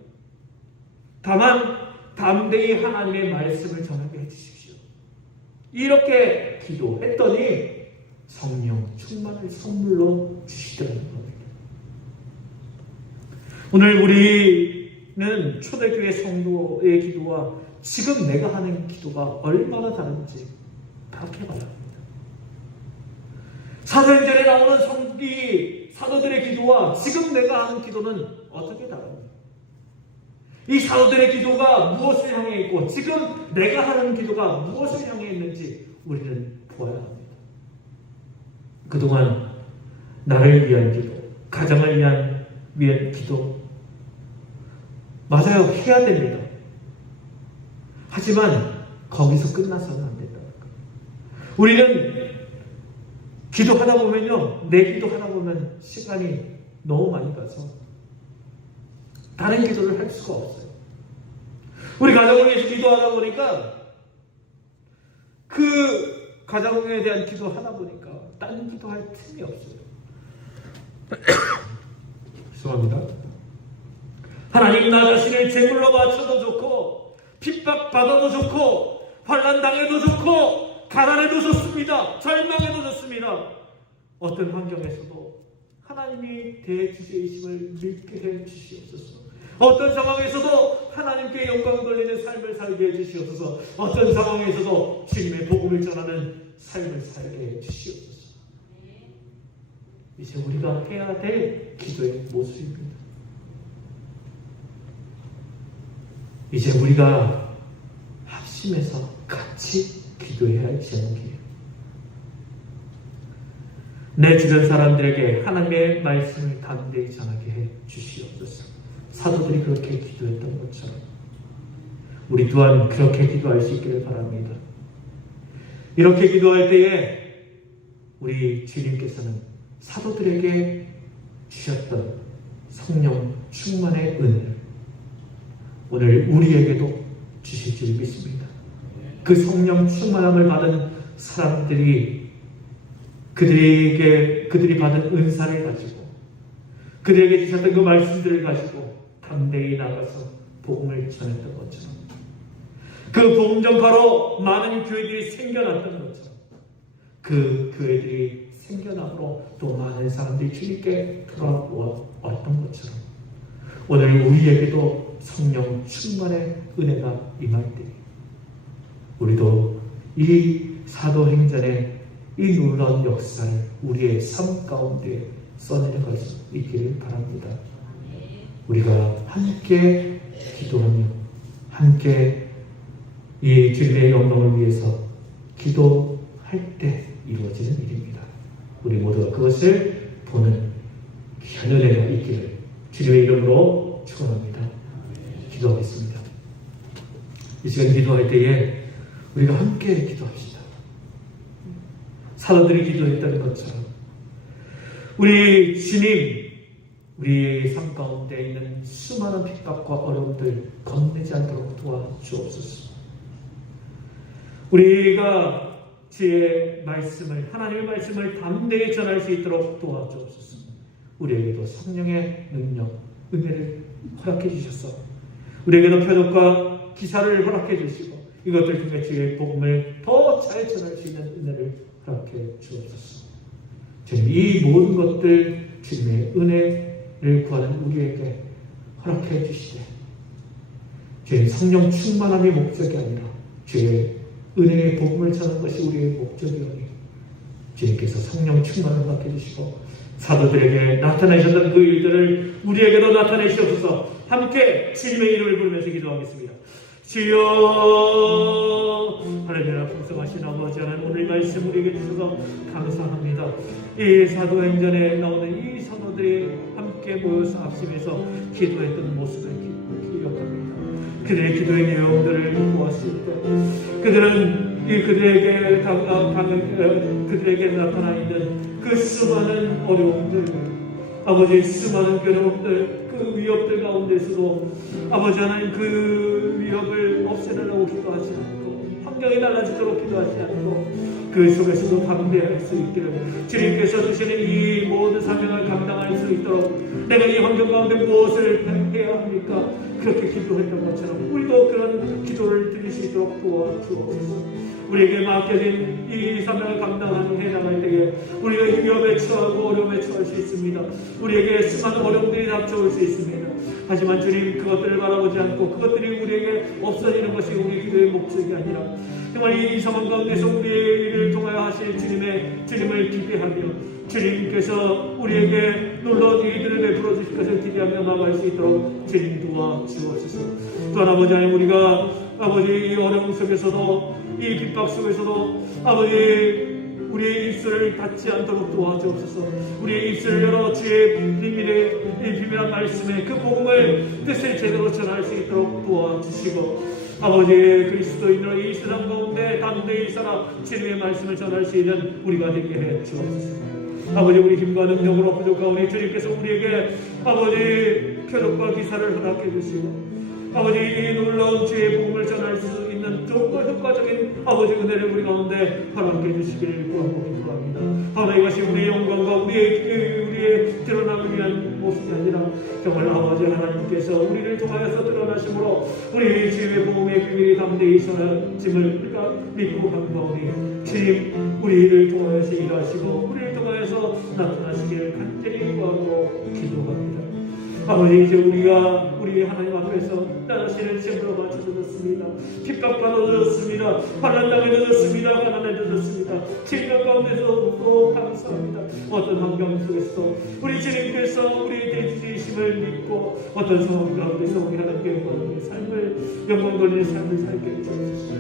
다만 담대히 하나님의 말씀을 전하게 해주십시오. 이렇게 기도했더니 성령 충만을 선물로 주시더라는 겁니다. 오늘 우리는 초대교회 성도의 기도와 지금 내가 하는 기도가 얼마나 다른지 파악해봐야 합니다. 사도행전에 나오는 사도들의 기도와 지금 내가 하는 기도는 어떻게 다릅니까? 이 사도들의 기도가 무엇을 향해 있고 지금 내가 하는 기도가 무엇을 향해 있는지 우리는 보아야 합니다. 그동안 나를 위한 기도, 가정을 위한 기도 맞아요. 해야 됩니다. 하지만 거기서 끝나서는 안 된다는 거예요. 우리는 기도하다 보면요, 내 기도하다 보면 시간이 너무 많이 가서 다른 기도를 할 수가 없어요. 우리 가정을 위해서 기도하다 보니까 그 가정에 대한 기도하다 보니까 다른 기도할 틈이 없어요. 죄송합니다. 하나님, 나 자신을 제물로 바쳐도 좋고 핍박받아도 좋고 환난당해도 좋고 가난해도 좋습니다. 절망해도 좋습니다. 어떤 환경에서도 하나님이 대주제이심을 믿게 해 주시옵소서. 어떤 상황에서도 하나님께 영광 돌리는 삶을 살게 해 주시옵소서. 어떤 상황에서도 주님의 복음을 전하는 삶을 살게 해 주시옵소서. 이제 우리가 해야 될 기도의 모습입니다. 이제 우리가 합심해서 같이 기도해야 할 제목이에요. 내 주변 사람들에게 하나님의 말씀을 담대히 전하게 해 주시옵소서. 사도들이 그렇게 기도했던 것처럼 우리 또한 그렇게 기도할 수 있기를 바랍니다. 이렇게 기도할 때에 우리 주님께서는 사도들에게 주셨던 성령 충만의 은혜를 오늘 우리에게도 주실 줄 믿습니다. 그 성령 충만함을 받은 사람들이 그들이 받은 은사를 가지고 그들에게 주셨던 그 말씀들을 가지고 담대히 나가서 복음을 전했던 것처럼 그 복음 전파로 많은 교회들이 생겨났던 것처럼 그 교회들이 생겨남으로 또 많은 사람들이 주님께 돌아왔던 것처럼 오늘 우리에게도 성령 충만의 은혜가 임할 때 우리도 이 사도행전의 이 놀라운 역사를 우리의 삶 가운데 써내려갈 수 있기를 바랍니다. 우리가 함께 기도하며 함께 이 주님의 영광을 위해서 기도할 때 이루어지는 일입니다. 우리 모두가 그것을 보는 귀한 은혜가 있기를 주님의 이름으로 축원합니다. 기도하겠습니다. 이 시간 기도할 때에 우리가 함께 기도합시다. 사도들이 기도했던 것처럼 우리 주님, 우리의 삶 가운데 있는 수많은 핍박과 어려움들 겁내지 않도록 도와주옵소서. 우리가 주의 말씀을, 하나님의 말씀을 담대히 전할 수 있도록 도와주옵소서. 우리에게도 성령의 능력, 은혜를 허락해 주셔서 우리에게도 표적과 기사를 허락해 주시고 이것들 통해 주의 복음을 더 잘 전할 수 있는 은혜를 허락해 주옵소서. 주님, 이 모든 것들 주님의 은혜를 구하는 우리에게 허락해 주시되 주의 성령 충만함이 목적이 아니라 주의 은혜의 복음을 전하는 것이 우리의 목적이오니 주님께서 성령 충만을 받게 주시고 사도들에게 나타내셨던 그 일들을 우리에게도 나타내시옵소서. 함께 주님의 이름을 부르면서 기도하겠습니다. 주여, 하나님의 풍성하신 아버지 하나님, 오늘 말씀 우리에게 주셔서 감사합니다. 이 사도행전에 나오는 이 사도들이 함께 모여서 합심해서 기도했던 모습을 기억합니다. 그들의 기도의 내용들을 보았을 때 그들에게 나타나 있는 그 수많은 어려움들, 아버지의 수많은 괴로움들, 그 위협들 가운데서도 아버지 하나님 그 위협을 없애달라고 기도하지 않고 환경이 달라지도록 기도하지 않고 그 속에서도 담대할 수 있기를 주님께서 주시는 이 모든 사명을 감당할 수 있도록 내가 이 환경 가운데 무엇을 해야 합니까? 그렇게 기도했던 것처럼 우리도 그런 기도를 드릴 수 있도록 도와주옵소서. 우리에게 맡겨진 이 사명을 감당하는 해나갈 때에 우리가 위협에 처하고 어려움에 처할 수 있습니다. 우리에게 수많은 어려움들이 닥쳐올 수 있습니다. 하지만 주님, 그것들을 바라보지 않고 그것들이 우리에게 없어지는 것이 우리 기도의 목적이 아니라 정말 이 상황 가운데서 우리의 일을 통하여 하실 주님을 기대하며 주님께서 우리에게 놀라운 일들을 베풀어 주실 것을 기대하며 나아갈 수 있도록 주님 도와주옵소서. 또한 아버지 하나님, 우리가 아버지 이 어려움 속에서도 이 핍박 속에서도 아버지 우리의 입술을 닫지 않도록 도와주옵소서. 우리의 입술을 열어 주의 비밀한 말씀에 그 복음을 뜻을 제대로 전할 수 있도록 도와주시고 아버지 그리스도인으로 이 세상 가운데 담대히 살아 주님의 말씀을 전할 수 있는 우리가 되게 해 주옵소서. 아버지 우리 힘과 능력으로 부족하오니 주님께서 우리에게 아버지 표적과 기사를 허락해 주시고 아버지 이 놀라운 주의 복음을 전할 수 있는 좋고 효과적인 아버지 은혜를 우리 가운데 허락해 주시기를 구하고 기도합니다. 하나님 이것이 우리의 영광과 우리의 드러남을 위한 모습이 아니라 정말 아버지 하나님께서 우리를 통하여서 드러나심으로 우리 주님의 복음의 비밀이 담대히 전하짐을 우리가 믿고 간구하오니 주님 우리를 통하여서 일하시고 우리를 통하여서 나타나시기를 간절히 구하고 기도합니다. 아버지 이제 우리가 우리 하나님 앞에서 나 자신을 제물로 바쳐드렸습니다. 핍박과 얻었습니다. 환난 땅에 얻었습니다. 가난에 얻었습니다. 질병 가운데서도 감사합니다. 어떤 환경 속에서 우리 주님께서 우리의 대주이심을 믿고 어떤 상황 가운데서 우리 하나님께 영광의 삶을 영광 돌리는 삶을 살게 해주옵소서.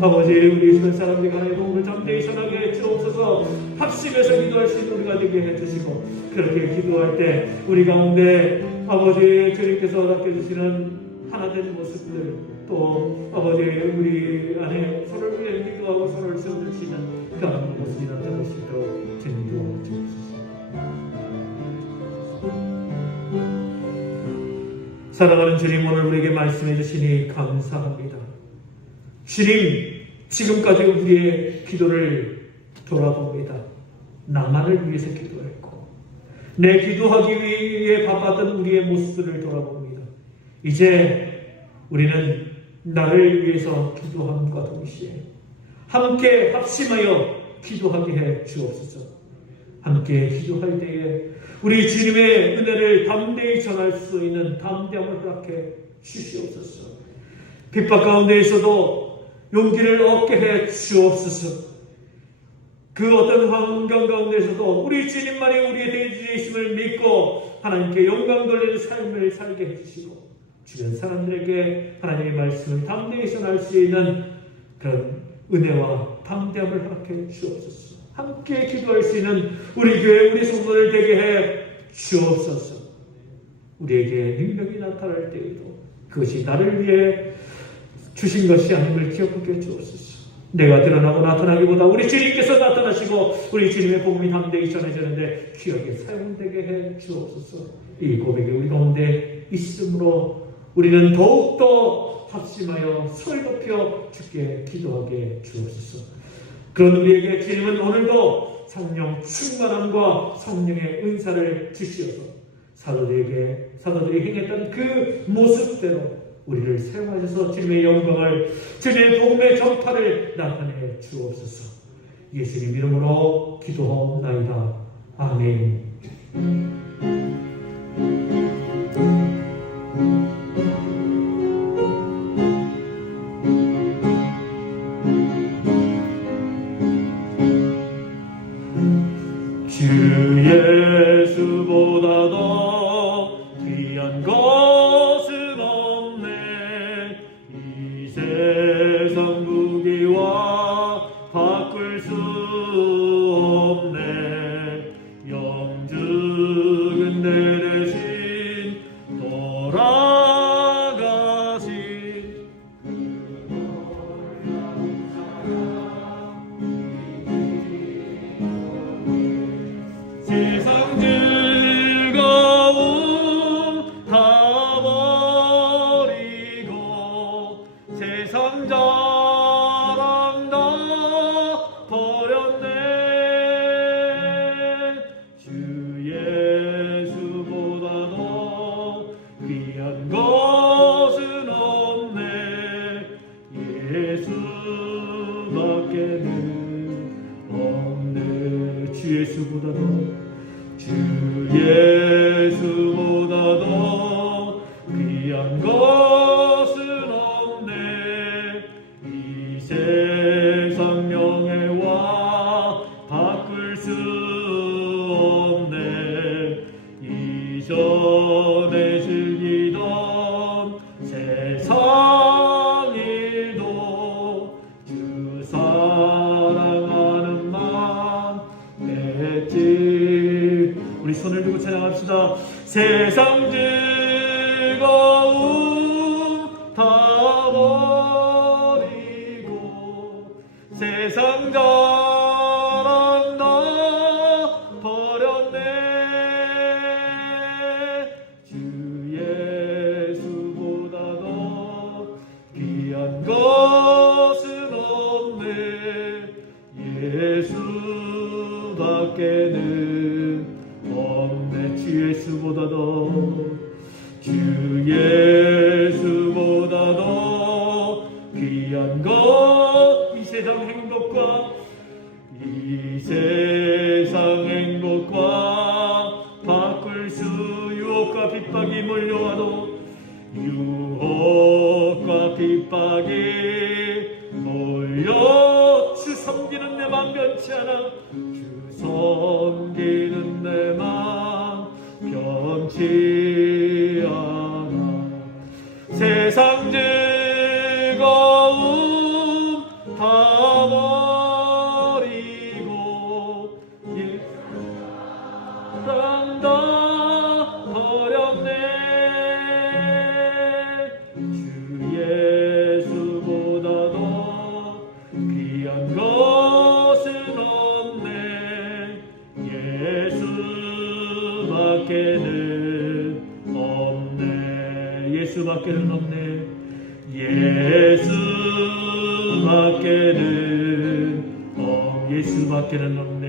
아버지 우리 주변 사람들이 하나님의 복음을 담대히 전하게 해주옵소서. 합심해서 기도할 수 있는 우리가 되게 해주시고 그렇게 기도할 때 우리 가운데 아버지 주님께서 허락해 주시는 하나된 모습들 또 아버지 우리 안에 서로를 위해 기도하고 서로를 세워줄 수 있는 그 하나님의 모습이 나타날 수 있도록 주님 도와주옵소서. 사랑하는 주님 오늘 우리에게 말씀해 주시니 감사합니다. 주님 지금까지 우리의 기도를 돌아봅니다. 나만을 위해서 기도했고 내 기도하기 위해 바빴던 우리의 모습들을 돌아봅니다. 이제 우리는 나를 위해서 기도함과 동시에 함께 합심하여 기도하게 해 주옵소서. 함께 기도할 때에 우리 주님의 은혜를 담대히 전할 수 있는 담대함을 허락해 주시옵소서. 핍박 가운데에서도 용기를 얻게 해 주옵소서. 그 어떤 환경 가운데서도 우리 주님만이 우리의 대주이심을 믿고 하나님께 영광 돌리는 삶을 살게 해주시고 주변 사람들에게 하나님의 말씀을 담대히 전할 수 있는 그런 은혜와 담대함을 허락해 주옵소서. 함께 기도할 수 있는 우리 교회 우리 성도들 되게 해 주옵소서. 우리에게 능력이 나타날 때에도 그것이 나를 위해 주신 것이 아님을 기억하게 주옵소서. 내가 드러나고 나타나기보다 우리 주님께서 나타나시고 우리 주님의 복음이 담대히 전해지는데 귀하게 사용되게 해 주옵소서. 이 고백이 우리 가운데 있으므로 우리는 더욱더 합심하여 손을 높여 주께 기도하게 주옵소서. 그런 우리에게 주님은 오늘도 성령 충만함과 성령의 은사를 주시어서 사도들이 행했던 그 모습대로 우리를 사용하셔서 주님의 영광을 주님의 복음의 전파를 나타내 주옵소서. 예수님 이름으로 기도하옵나이다. 아멘. 주 예수보다 더 귀한 것은 없네. 이 세상 무기와 바꿀 수 없네. 영적인 내 대신 돌아가신 세상 즐거움 다 버리고 세상 자랑 다 버렸네. 주 예수보다 더 귀한 것은 없네. 예수밖에는 없네. 주 예수보다 더 주 예수보다 더 귀한 것은 없네. 이 세상 명예와 바꿀 수 없네. 이전에 즐기던 세상 일도 주 사랑하는 맘 맺지. 우리 손을 들고 찬양합시다. 세상 즐거움 다 예수보다 더 귀한 것, 이 세상 행복과 이 세상 행복과 바꿀 수 유혹과 핍박이 몰려와도 유혹과 핍박이 몰려 주 섬기는 내 맘 변치 않아. 주 섬기는 내 맘 변치 않아. 세상 즐거움 다 버리고 예수랑 다 버렸네. 주 예수보다 더 귀한 것은 없네. 예수밖에는 없네. 예수밖에는 없네. 예수밖에는 없네.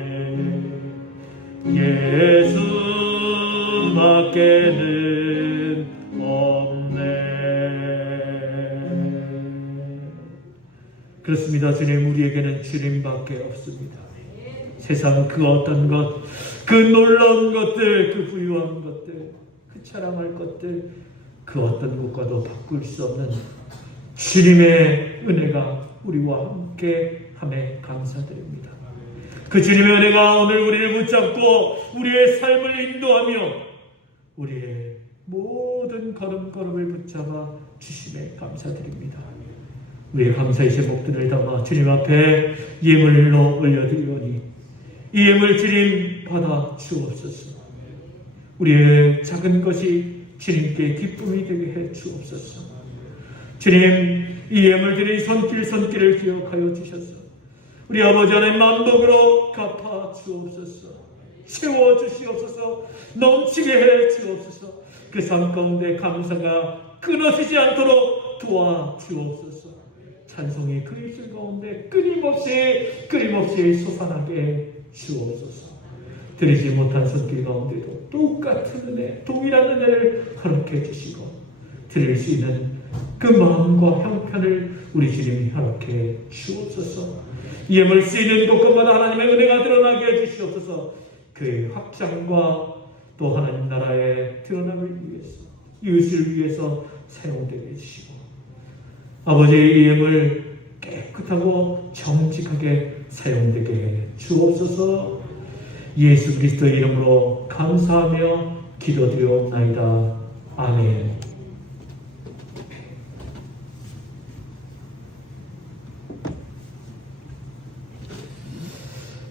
예수밖에는 없네. 그렇습니다. 주님, 우리에게는 주님밖에 없습니다. 세상 그 어떤 것, 그 놀라운 것들, 그 부유한 것들, 그 자랑할 것들, 그 어떤 것과도 바꿀 수 없는 주님의 은혜가 우리와 함께 함에 감사드립니다. 그 주님의 은혜가 오늘 우리를 붙잡고 우리의 삶을 인도하며 우리의 모든 걸음걸음을 붙잡아 주심에 감사드립니다. 우리의 감사의 제목들을 담아 주님 앞에 예물로 올려드리오니 이 예물 주님 받아 주옵소서. 우리의 작은 것이 주님께 기쁨이 되게 해 주옵소서. 주님, 이 예물 드린 손길을 기억하여 주셔서 우리 아버지 하나님 만복으로 갚아 주옵소서. 채워 주시옵소서. 넘치게 해 주옵소서. 그 삶 가운데 감사가 끊어지지 않도록 도와 주옵소서. 찬송이 그 입술 가운데 끊임없이 솟아나게 주옵소서. 드리지 못한 손길 가운데도 똑같은 은혜, 동일한 은혜를 허락해 주시고 드릴 수 있는 그 마음과 형편을 우리 주님이 허락해 주옵소서. 예물 쓰이는 곳곳마다 하나님의 은혜가 드러나게 해주시옵소서. 그 확장과 또 하나님 나라의 드러남을 위해서, 이웃을 위해서 사용되게 해주시고 아버지의 이 예물 깨끗하고 정직하게 사용되게 해 주옵소서. 예수 그리스도의 이름으로 감사하며 기도드리옵나이다. 아멘.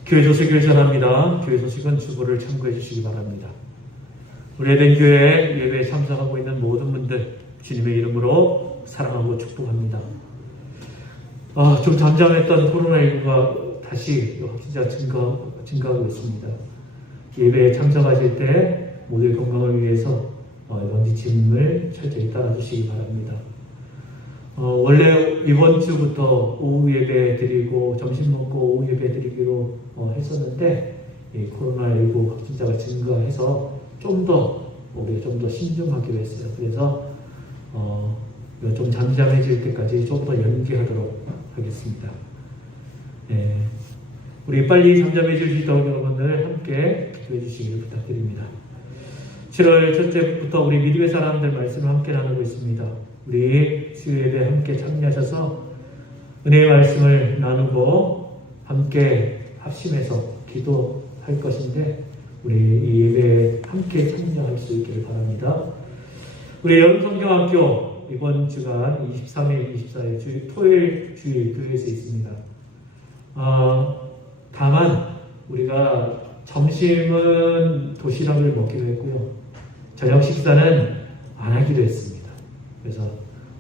교회 소식을 전합니다. 교회 소식은 주보를 참고해 주시기 바랍니다. 우리 에덴 교회 예배에 참석하고 있는 모든 분들 주님의 이름으로 사랑하고 축복합니다. 좀 잠잠했던 코로나19가 다시 확진자 증가하고 있습니다. 예배에 참석하실 때 모두의 건강을 위해서 이번 지침을 철저히 따라주시기 바랍니다. 원래 이번 주부터 오후 예배 드리고 점심 먹고 오후 예배 드리기로 했었는데 이 코로나19 확진자가 증가해서 우리가 좀 더 신중하기로 했어요. 그래서 좀 잠잠해질 때까지 좀 더 연기하도록 하겠습니다. 우리 빨리 잠잠해질 수 있도록 여러분들 함께 기도해 주시기를 부탁드립니다. 7월 첫째부터 우리 믿음의 사람들 말씀을 함께 나누고 있습니다. 우리 수요예배 함께 참여하셔서 은혜의 말씀을 나누고 함께 합심해서 기도할 것인데 우리 이 예배에 함께 참여할 수 있기를 바랍니다. 우리 여름성경학교 이번 주간 23일, 24일 토요일 주일 교회에서 있습니다. 다만 우리가 점심은 도시락을 먹기로 했고요. 저녁 식사는 안 하기로 했습니다. 그래서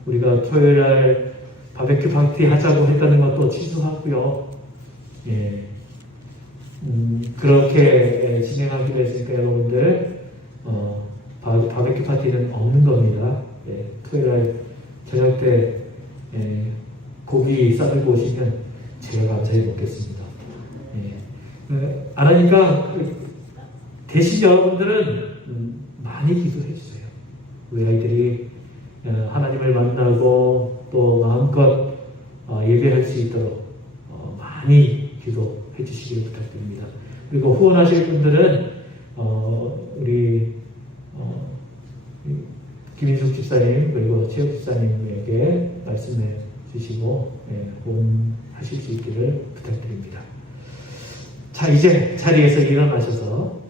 우리가 토요일 날 바베큐 파티 하자고 했다는 것도 취소하고요. 그렇게 진행하기로 했으니까 여러분들 바베큐 파티는 없는 겁니다. 토요일 날 저녁 때 고기 싸들고 오시면 제가 감사히 먹겠습니다. 안 하니까 대신 여러분들은 많이 기도해 주세요. 우리 아이들이 하나님을 만나고 또 마음껏 예배할 수 있도록 많이 기도해 주시길 부탁드립니다. 그리고 후원하실 분들은 우리 김인숙 집사님 그리고 최욱 집사님에게 말씀해 주시고 후원하실 수 있기를 부탁드립니다. 자, 이제 자리에서 일어나셔서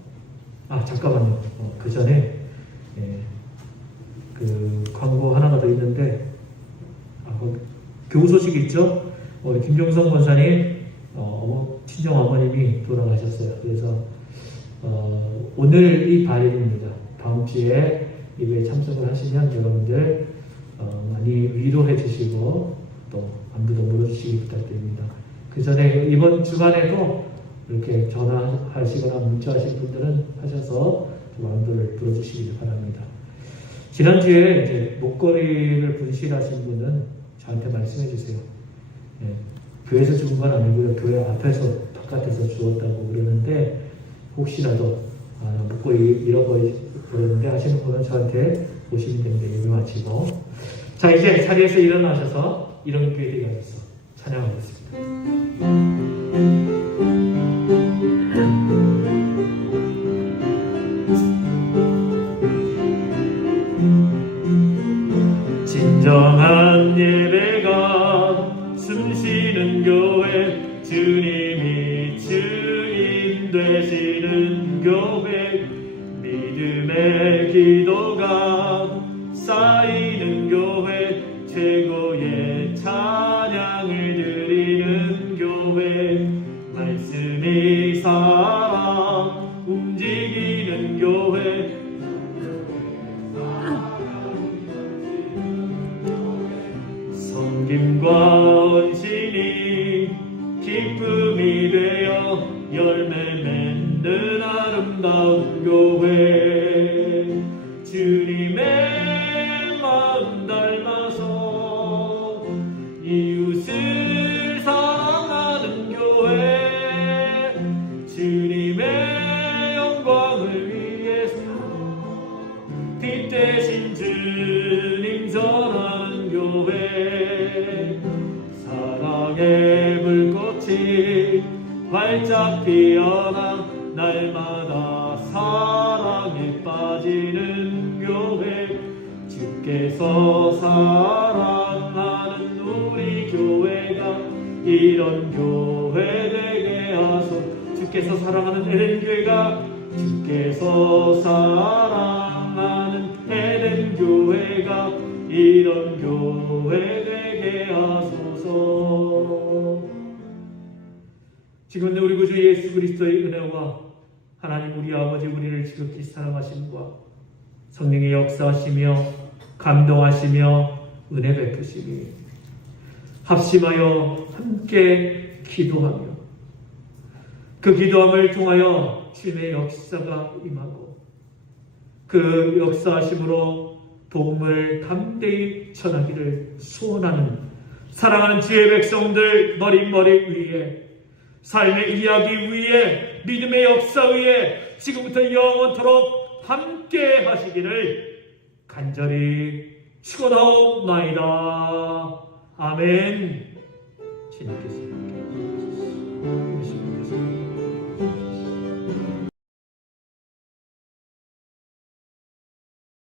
잠깐만요. 그 전에 그 광고 하나가 더 있는데 교우 소식 있죠? 우리 김종성 권사님 친정 어머님이 돌아가셨어요. 그래서 오늘 이 발입입니다. 다음 주에 예배에 참석을 하시면 여러분들 많이 위로해 주시고 또 안부도 물어주시기 부탁드립니다. 그 전에 이번 주간에도 이렇게 전화하시거나 문자하실 분들은 하셔서 좀 안부를 들어주시기 바랍니다. 지난주에 이제 목걸이를 분실하신 분은 저한테 말씀해 주세요. 교회에서 죽은 건 아니고요. 교회 앞에서 바깥에서 죽었다고 그러는데 혹시라도 목걸이 잃어버렸는데 하시는 분은 저한테 오시면 됩니다. 예배 마치고. 자, 이제 자리에서 일어나셔서 이런 교회 되게 하셔서 찬양하겠습니다. 진정한 예배가 숨쉬는 교회, 주님이 주인 되시는 교회, 믿음의 기도가 쌓이는 교회, 최고의 찬양을 드리는 교회, 말씀이 살아 움직이는 교회, 섬김과 헌신이 기쁨이 되어 열매 맺는 아름다운 교회, 주님의 마음 닮아서 이웃을 사랑하는 교회, 주님의 영광을 위해서 빛대신 주님 전하는 교회, 사랑의 불꽃이 활짝 피어나 날마다 사랑에 빠지는 교회, 주께서 사랑하는 우리 교회가 이런 교회 되게 하소. 주께서 사랑하는 에덴교회가, 주께서 사랑하는 에덴교회가 이런 교회 되게 하소서. 지금 우리 구주 예수 그리스도의 은혜와 하나님 우리 아버지 우리를 지극히 사랑하심과 성령의 역사하시며 감동하시며 은혜 베푸심이 합심하여 함께 기도하며 그 기도함을 통하여 주님의 역사가 임하고 그 역사하심으로 복음을 담대히 전하기를 소원하는 사랑하는 주의 백성들 머릿머리 위에 삶의 이야기 위에 믿음의 역사 위에 지금부터 영원토록 함께 하시기를 간절히 축원하옵나이다. 아멘. 주님께서 함께 하시옵소서.